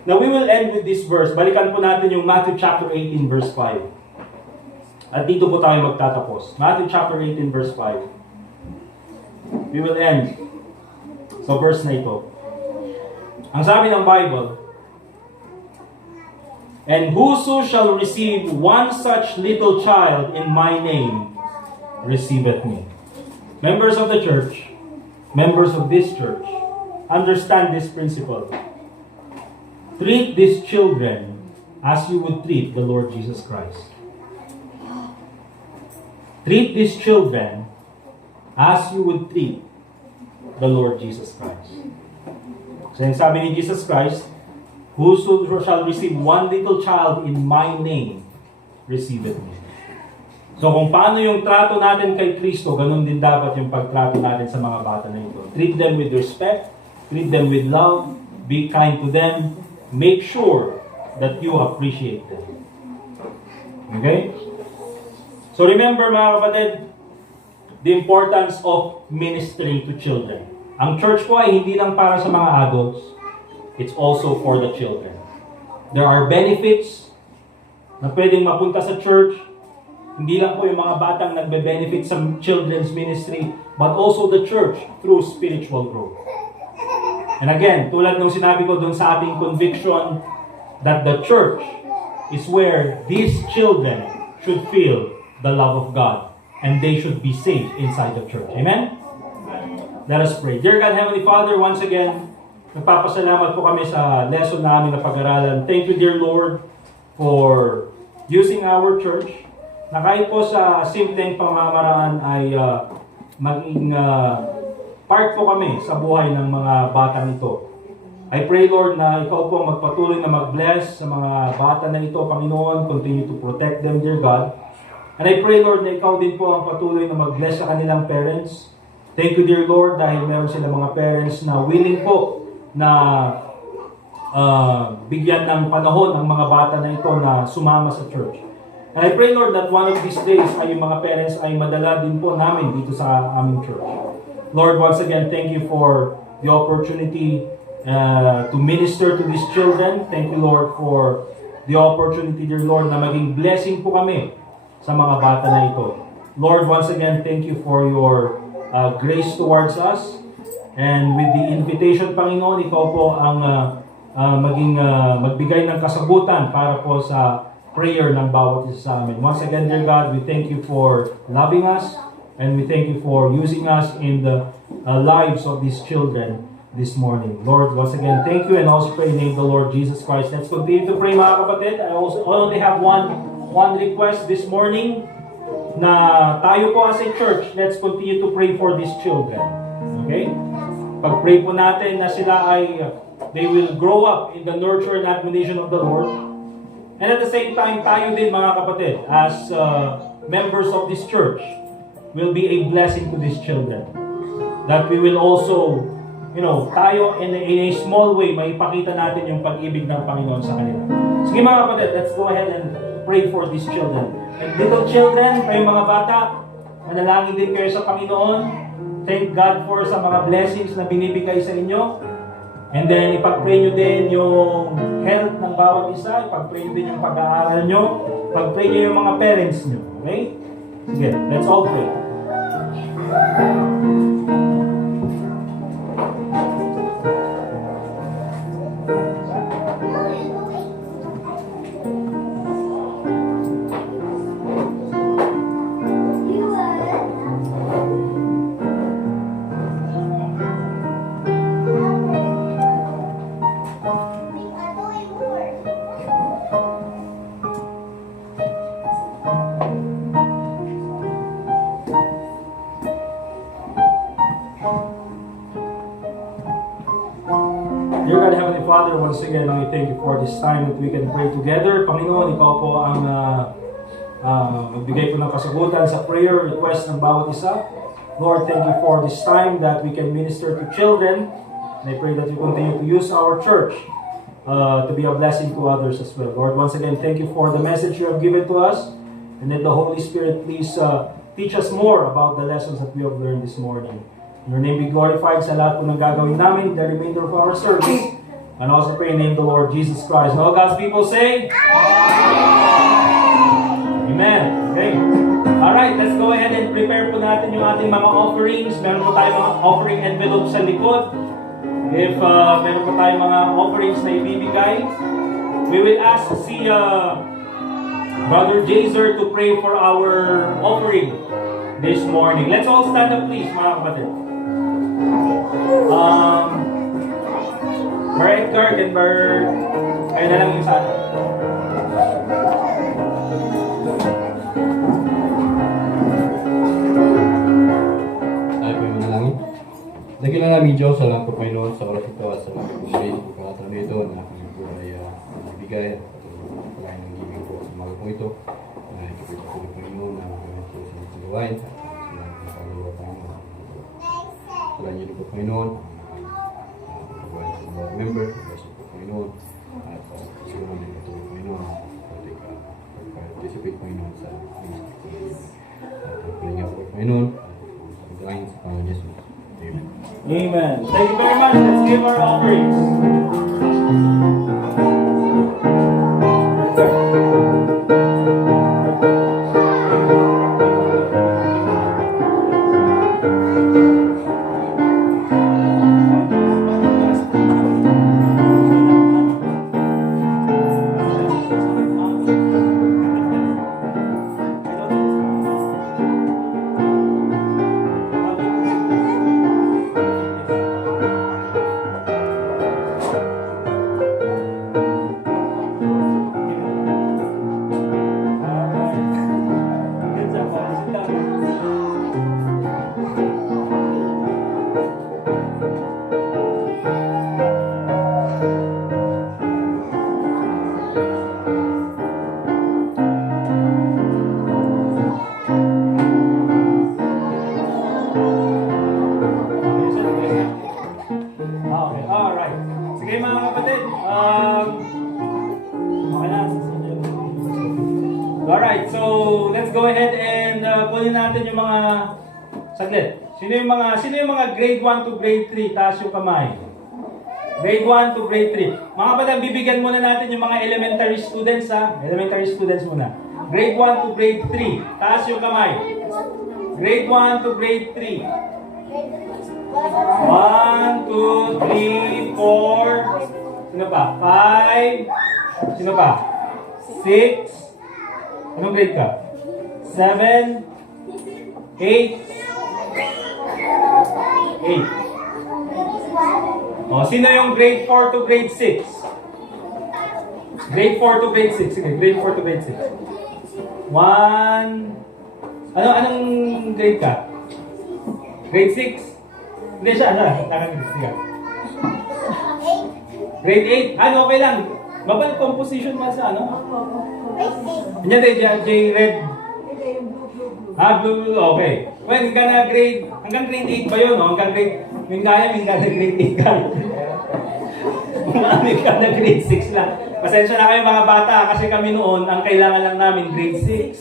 Now, we will end with this verse. Balikan po natin yung Matthew chapter 18, verse 5. At dito po tayo magtatapos. Matthew chapter 18, verse 5. We will end sa verse na ito. Ang sabi ng Bible, "And whoso shall receive one such little child in my name, receiveth me." Members of the church, members of this church, understand this principle. Treat these children as you would treat the Lord Jesus Christ. Treat these children as you would treat the Lord Jesus Christ. So yung sabi ni Jesus Christ, "Whoso shall receive one little child in my name, receiveth me." So kung paano yung trato natin kay Kristo, ganun din dapat yung pagtrato natin sa mga bata na ito. Treat them with respect, treat them with love, be kind to them, make sure that you appreciate them. Okay? So remember mga kapatid, the importance of ministering to children. Ang church po ay hindi lang para sa mga adults, it's also for the children. There are benefits na pwedeng mapunta sa church. Hindi lang po yung mga batang nagbe-benefit sa children's ministry, but also the church through spiritual growth. And again, tulad ng sinabi ko dun sa ating conviction that the church is where these children should feel the love of God and they should be safe inside the church. Amen? Let us pray. Dear God, Heavenly Father, once again, nagpapasalamat po kami sa lesson namin na pag-aralan. Thank you, dear Lord, for using our church na kahit po sa simpleng pamamaraan ay maging part po kami sa buhay ng mga batang ito. I pray, Lord, na ikaw po magpatuloy na mag-bless sa mga bata na ito, Panginoon. Continue to protect them, dear God. And I pray, Lord, na ikaw din po ang patuloy na mag-bless sa kanilang parents. Thank you, dear Lord, dahil meron sila mga parents na willing po na bigyan ng panahon ang mga bata na ito na sumama sa church. And I pray, Lord, that one of these days ay yung mga parents ay madala din po namin dito sa aming church. Lord, once again, thank you for the opportunity to minister to these children. Thank you, Lord, for the opportunity, dear Lord, na maging blessing po kami sa mga bata na ito. Lord, once again, thank you for your grace towards us. And with the invitation, Panginoon, ikaw po ang magbigay ng kasagutan para po sa prayer ng bawat isa sa amin. Once again, dear God, we thank you for loving us. And we thank you for using us in the lives of these children this morning. Lord, once again, thank you and also pray in the name of the Lord Jesus Christ. Let's continue to pray, mga kapatid. I only have one request this morning na tayo po as a church, let's continue to pray for these children. Okay? Pag-pray po natin na sila ay they will grow up in the nurture and admonition of the Lord. And at the same time, tayo din, mga kapatid, as members of this church, will be a blessing to these children. That we will also, tayo in a small way, maipakita natin yung pag-ibig ng Panginoon sa kanila. Sige mga kapatid, let's go ahead and pray for these children. And little children, kayong mga bata, manalangin din kayo sa Panginoon. Thank God for sa mga blessings na binibigay sa inyo. And then, ipag-pray nyo din yung health ng bawat isa. Ipag-pray nyo din yung pag-aaral nyo. Ipag-pray nyo yung mga parents nyo. Okay? Sige, let's all pray. Dear God, Heavenly Father, once again, we thank you for this time that we can pray together. Panginoon, ikaw po ang magbigay po ng kasagutan sa prayer request ng bawat isa. Lord, thank you for this time that we can minister to children. And I pray that you continue to use our church to be a blessing to others as well. Lord, once again, thank you for the message you have given to us. And let the Holy Spirit please teach us more about the lessons that we have learned this morning. Your name be glorified sa lahat po ng gagawin namin, the remainder of our service. And also pray in the name of the Lord Jesus Christ. And all God's people say, Amen. Okay. Alright, let's go ahead and prepare po natin yung ating mga offerings. Meron po tayong mga offering envelopes sa likod. If meron po tayong mga offerings na ibibigay, we will ask si Brother Jazer to pray for our offering this morning. Let's all stand up please, mga kapatid. Brother Edgar and Brother, kayo na lang yung sana. Tayo po yung manalangin. Dakilang namin Diyos, salamat po Panginoon sa oras ito at sa mga pumili po kalatang ito na kami po ay ibigay at pagkain ng giving po sa mga po ito. Ikapit po po Panginoon na kami po sa mga gawain at sa mga pagkakalawa Panginoon. Salamat niyo po Panginoon. Pagkain sa mga member, bless po Panginoon. At siguro namin po Panginoon. Participate Panginoon sa ministry. At pagkain po Panginoon. Pagkain sa Panginoon Jesus. Amen. Amen. Thank you very much. Let's give our offerings. Okay, alright. Sige mga kapatid. Okay na. Alright, so let's go ahead and kunin natin yung mga saglit. Sino yung mga grade 1 to grade 3? Taas yung kamay. Grade 1 to grade 3. Mga kapatid, bibigyan muna natin yung mga elementary students ha. Elementary students muna. Grade 1 to grade 3. Taas yung kamay. Grade 1 to grade 3. 1, 2, 3, 4. Sino pa? 5. Sino pa? 6. Anong grade ka? 7. 8. 8. O, sino yung grade 4 to grade 6? Grade 4 to grade 6. Sige, grade 4 to grade 6. 1. Anong grade ka? Grade 6? Hindi siya, sige. Grade 8? Ano, okay lang. Mabalik composition mo sa ano? Yan din, J Red. Blue, okay. Well, hanggang grade 8 ba yun, no? Hanggang grade, grade 8 ka. Umami ka na grade 6 lang. Pasensya na kayo mga bata, kasi kami noon, ang kailangan lang namin grade 6.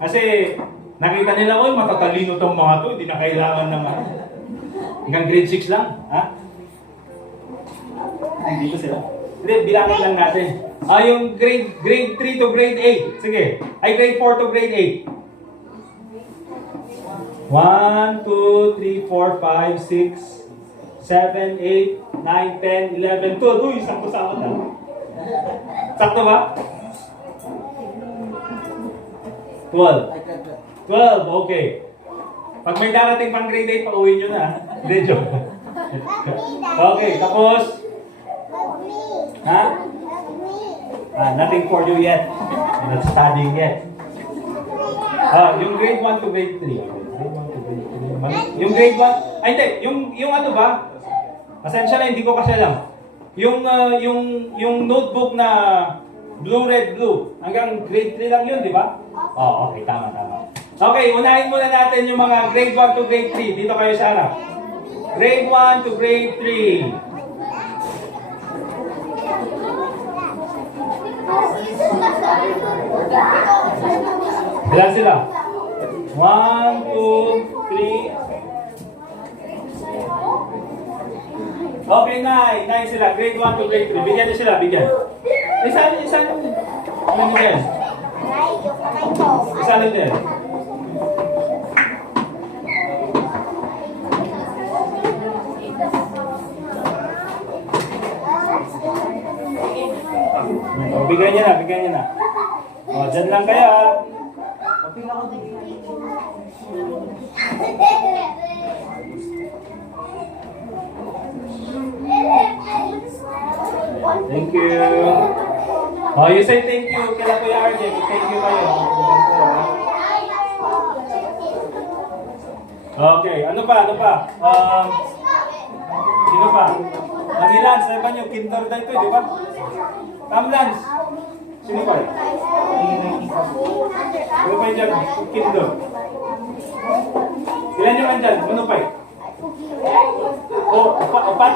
Kasi, nakita nila, oy, matatalino tong mga to, hindi na kailangan naman. Hanggang grade 6 lang, ha? Dito sila. Hindi, bilangin lang natin. Yung grade 3 to grade 8. Sige. Ay, grade 4 to grade 8. 1, 2, 3, 4, 5, 6, 7, 8, 9, 10, 11, 12. Uy, sakto-sakto na. Sakto ba? 12. 12, okay. Pag may darating pang grade 8, pauwi nyo na. Hindi, joke. Okay, tapos? Ha? Nothing for you yet. You're not studying yet. Yung grade 1 to grade 3. Okay. Grade 1 to grade 3. Yung grade 1, ay hindi, yung ano ba? Pasensya na, hindi ko kasi alam. yung notebook na blue, red, blue. Hanggang grade 3 lang yun, di ba? Oh, okay. Tama. Okay, unahin muna natin yung mga grade 1 to grade 3. Dito kayo sa harap. Grade 1 to grade 3. Ilan sila? 1, 2, 3. Okay, 9 sila. Grade 1 to grade 3. Bigyan niyo sila, bigyan. Isa. Ano yan? Isa lang din. Bigyan niyo na. O, dyan lang kayo. Thank you. Oh, you say thank you kila Kuya RJ. Thank you kayo. Okay, ano pa? Sino pa? Ang ilan, sabi niyo, kinder na ito, di ba? Kamlans. Sino pa? Sino pa dyan? Kinder. Ilan yung andyan? Ano pa? Oh, opat?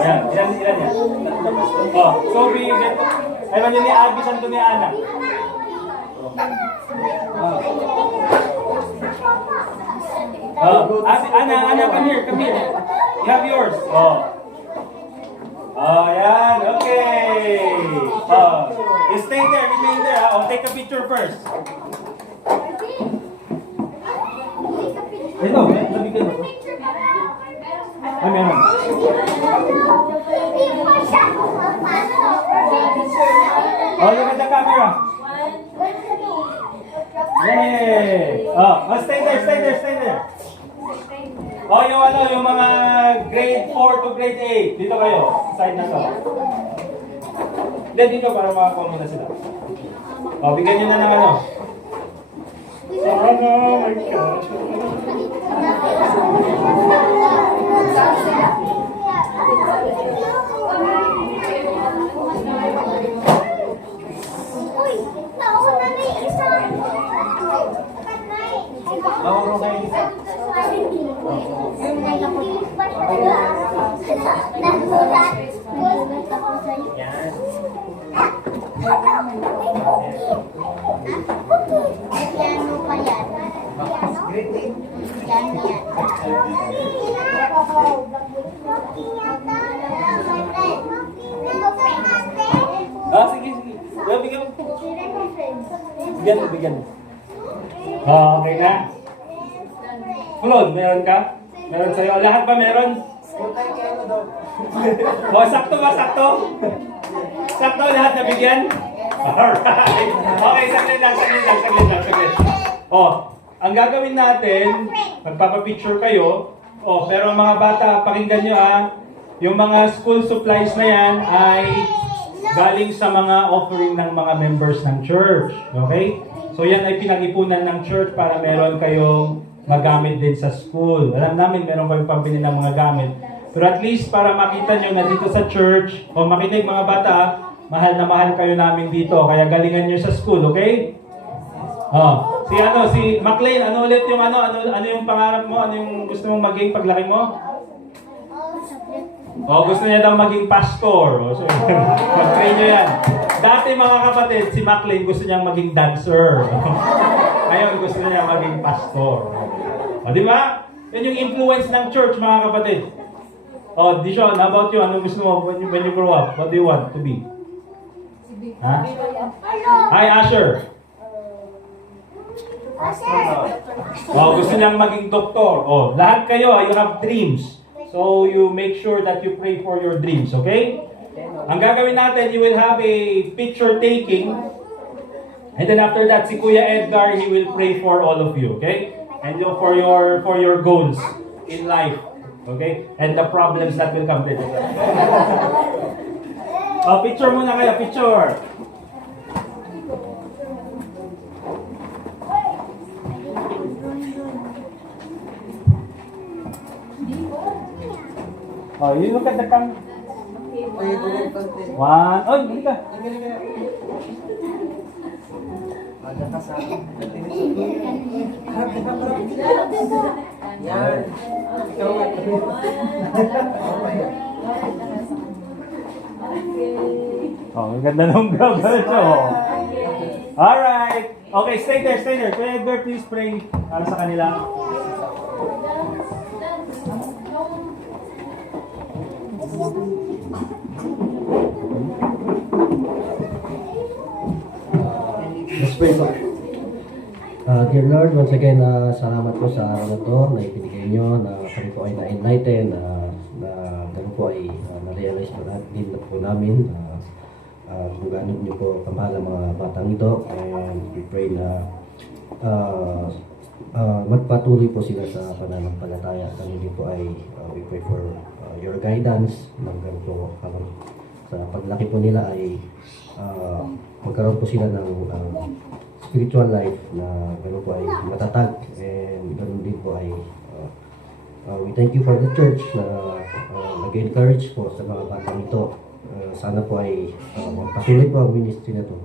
Ayan, ilan yan? Oh, Sophie, ayun yun ni Abby Santo ni Ana. Oh, Ana, come here. You have yours. Oh. Oh, yan, okay. Oh, stay there, remain there. Oh, take a picture first. Ito, nabigyan mo. Ay, meron. Oh, look at the camera. Yay! Oh, stay there. Oh, yung mga grade 4 to grade 8. Dito kayo, side na to. Hindi, dito para makakuha muna sila. Oh, bigyan nyo na ng ano. Oh my gosh. Sige. Bigyan mo. Okay na? Kulon, meron ka? Meron sa'yo? Lahat ba meron? Sakto ba? Sakto? Sakto lahat na bigyan? Alright. Okay, saglit lang. Ang gagawin natin, magpapapicture kayo. Pero mga bata, pakinggan nyo yung mga school supplies na yan ay galing sa mga offering ng mga members ng church. Okay? So yan ay pinag-ipunan ng church para meron kayong magamit din sa school. Alam namin meron kayong pambili ng mga gamit. Pero at least para makita nyo na dito sa church, makinig mga bata, mahal na mahal kayo namin dito. Kaya galingan nyo sa school, okay? Si McLean, ano ulit yung ano yung pangarap mo? Ano yung gusto mong maging paglaki mo? Gusto niya daw maging pastor. So, mag-train nyo yan. Dati mga kapatid, si McLean gusto niyang maging dancer. Ngayon gusto niya maging pastor. Di ba? Yan yung influence ng church, mga kapatid. Dishon, how about you? Ano gusto mo when you grow up? What do you want to be? Hi, Asher. Gusto niyang maging doktor. Lahat kayo, you have dreams. So, you make sure that you pray for your dreams, okay? Ang gagawin natin, you will have a picture taking. And then after that, si Kuya Edgar, he will pray for all of you, okay? And for your goals in life, okay? And the problems that will come with it. Picture muna kayo, picture. Oh, you look at the cam. One. Oh, hindi ka. Oh, ang ganda nung gagawin siya. Oh. Alright. Okay, stay there, stay there. Kuya Edgar, please pray para sa kanila. Let's pray po. Dear Lord, once again, salamat po sa araw na to na ibinigay nyo na kami po ay na-enlighten, na gano'n po ay na-realize po din po namin kung gano'n nyo po kamahal ang mga batang ito, and we pray na magpatuloy po sila sa pananampalataya. Kami din po ay we pray for your guidance ng gano'n po habang sa paglaki po nila ay magkaroon po sila ng spiritual life na gano'n po ay matatag, and gano'n din po ay we thank you for the church na nag-encourage po sa mga batang ito. Sana po ay magpatuloy po ang ministry na to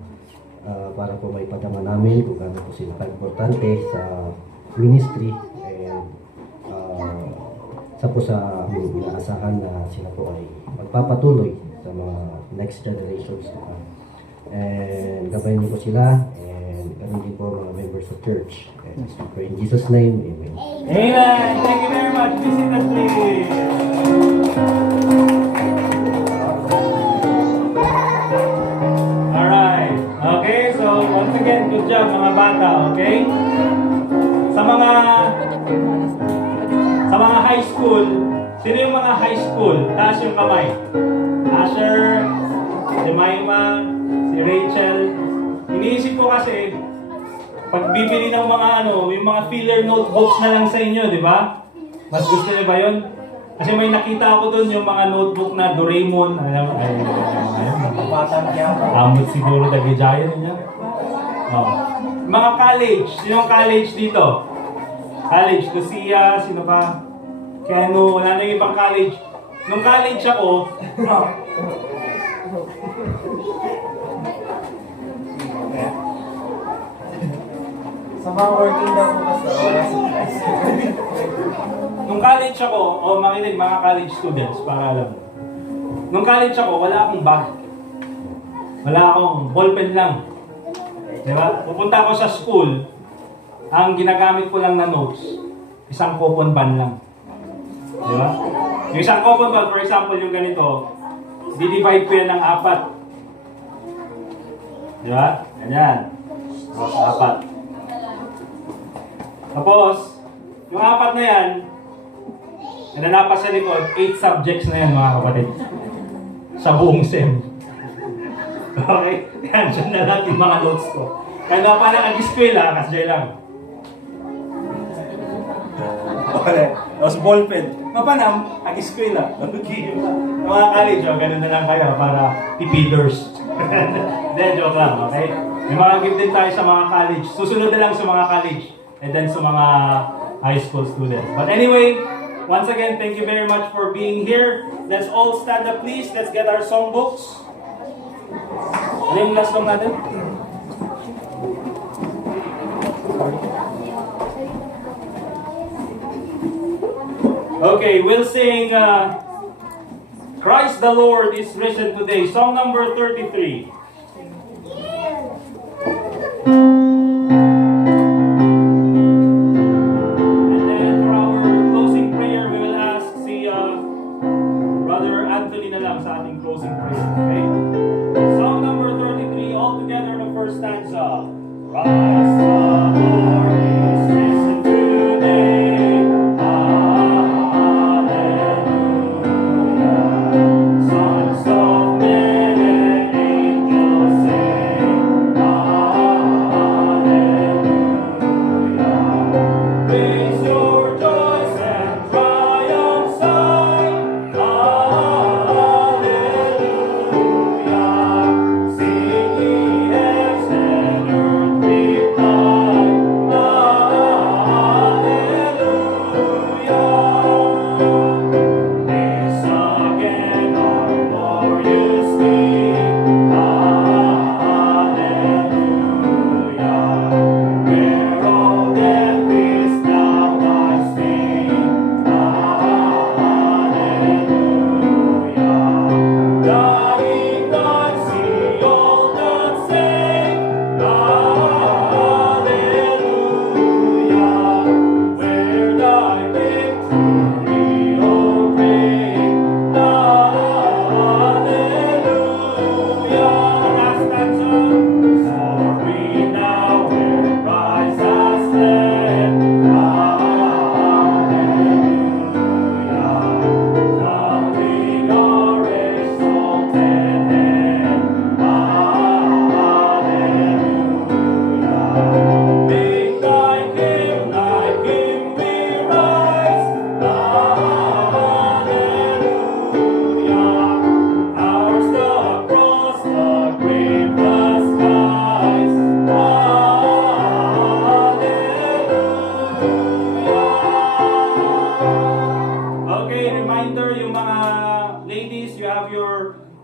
para po may padama namin kung gaano po sila ka-importante sa ministry, and sa po sa inaasahan na sila po ay magpapatuloy sa mga next generations to come. And gabayan niyo po sila, and ganun din po mga members of church. And we pray in Jesus' name, Amen. Amen. Thank you very much. Visit us, please. Alright. Okay, so once again, good job mga bata, okay? Sa mga high school, sino yung mga high school? Taas yung kamay. Asher, si Maima, si Rachel. Iniisip ko kasi, pag bibili ng mga yung mga filler notebooks na lang sa inyo, di ba? Mas gusto niyo ba yun? Kasi may nakita ako doon yung mga notebook na Doraemon. Amot siguro Dagijayan niya. Oh. Mga college. Sino yung college dito? College. Lucia, sino pa? Keanu, wala na yung ibang college. Nung college ako, Sa mga working daw po nung college ako, makinig mga college students, para alam mo. Nung college ako, wala akong bag. Wala akong ballpen lang. Diba? Pupunta ako sa school, ang ginagamit ko lang na notes, isang coupon ban lang. Diba? Yung isang coupon ban, for example, yung ganito, di-divide ko yan ng 4. Diba? Ganyan. Tapos 4. Tapos, yung 4 na yan, nananapas sa likod, 8 subjects na yan mga kapatid. Sa buong SEM. Okay? Yan, dyan na lang yung mga notes ko. Kaya nga pa nag-eskwela, kasi lang. Okay. Tapos ballpen. Mapanam, nag-eskwela. Mga college, ganun na lang kayo para tipiders. Then, joke lang, okay? May mga gift din tayo sa mga college. Susunod na lang sa mga college. And then sa mga high school students. But anyway, once again, thank you very much for being here. Let's all stand up, please. Let's get our songbooks. Ano yung last song natin? Okay, we'll sing Christ the Lord is risen today. Song number 33. Sons of men and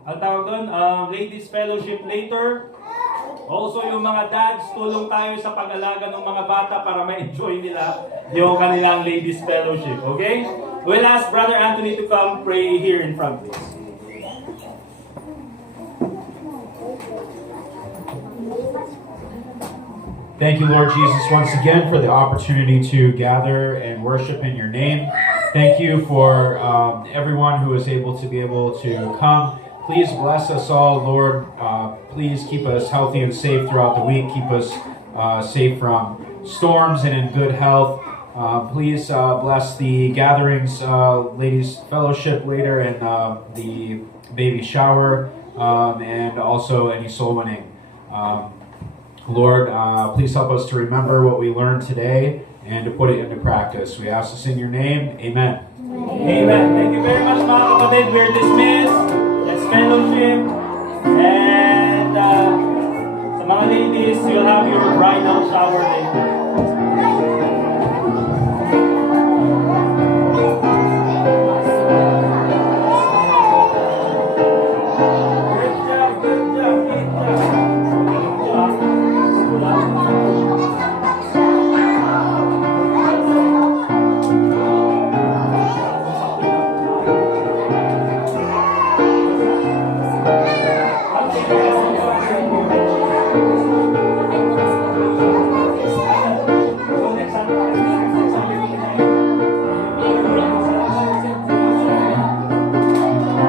ang tawag doon, ladies fellowship later. Also, yung mga dads, tulong tayo sa pag-alaga ng mga bata para ma-enjoy nila yung kanilang ladies fellowship. Okay? We'll ask Brother Anthony to come pray here in front, please. Thank you, Lord Jesus, once again for the opportunity to gather and worship in your name. Thank you for everyone who is able to come. Please bless us all, Lord. Please keep us healthy and safe throughout the week. Keep us safe from storms and in good health. Please bless the gatherings, ladies' fellowship later, and the baby shower, and also any soul winning. Lord, please help us to remember what we learned today and to put it into practice. We ask this in your name. Amen. Amen. Thank you very much, mga kapatid. We're dismissed. Let's fellowship. And sa mga ladies, you'll have your bridal shower later.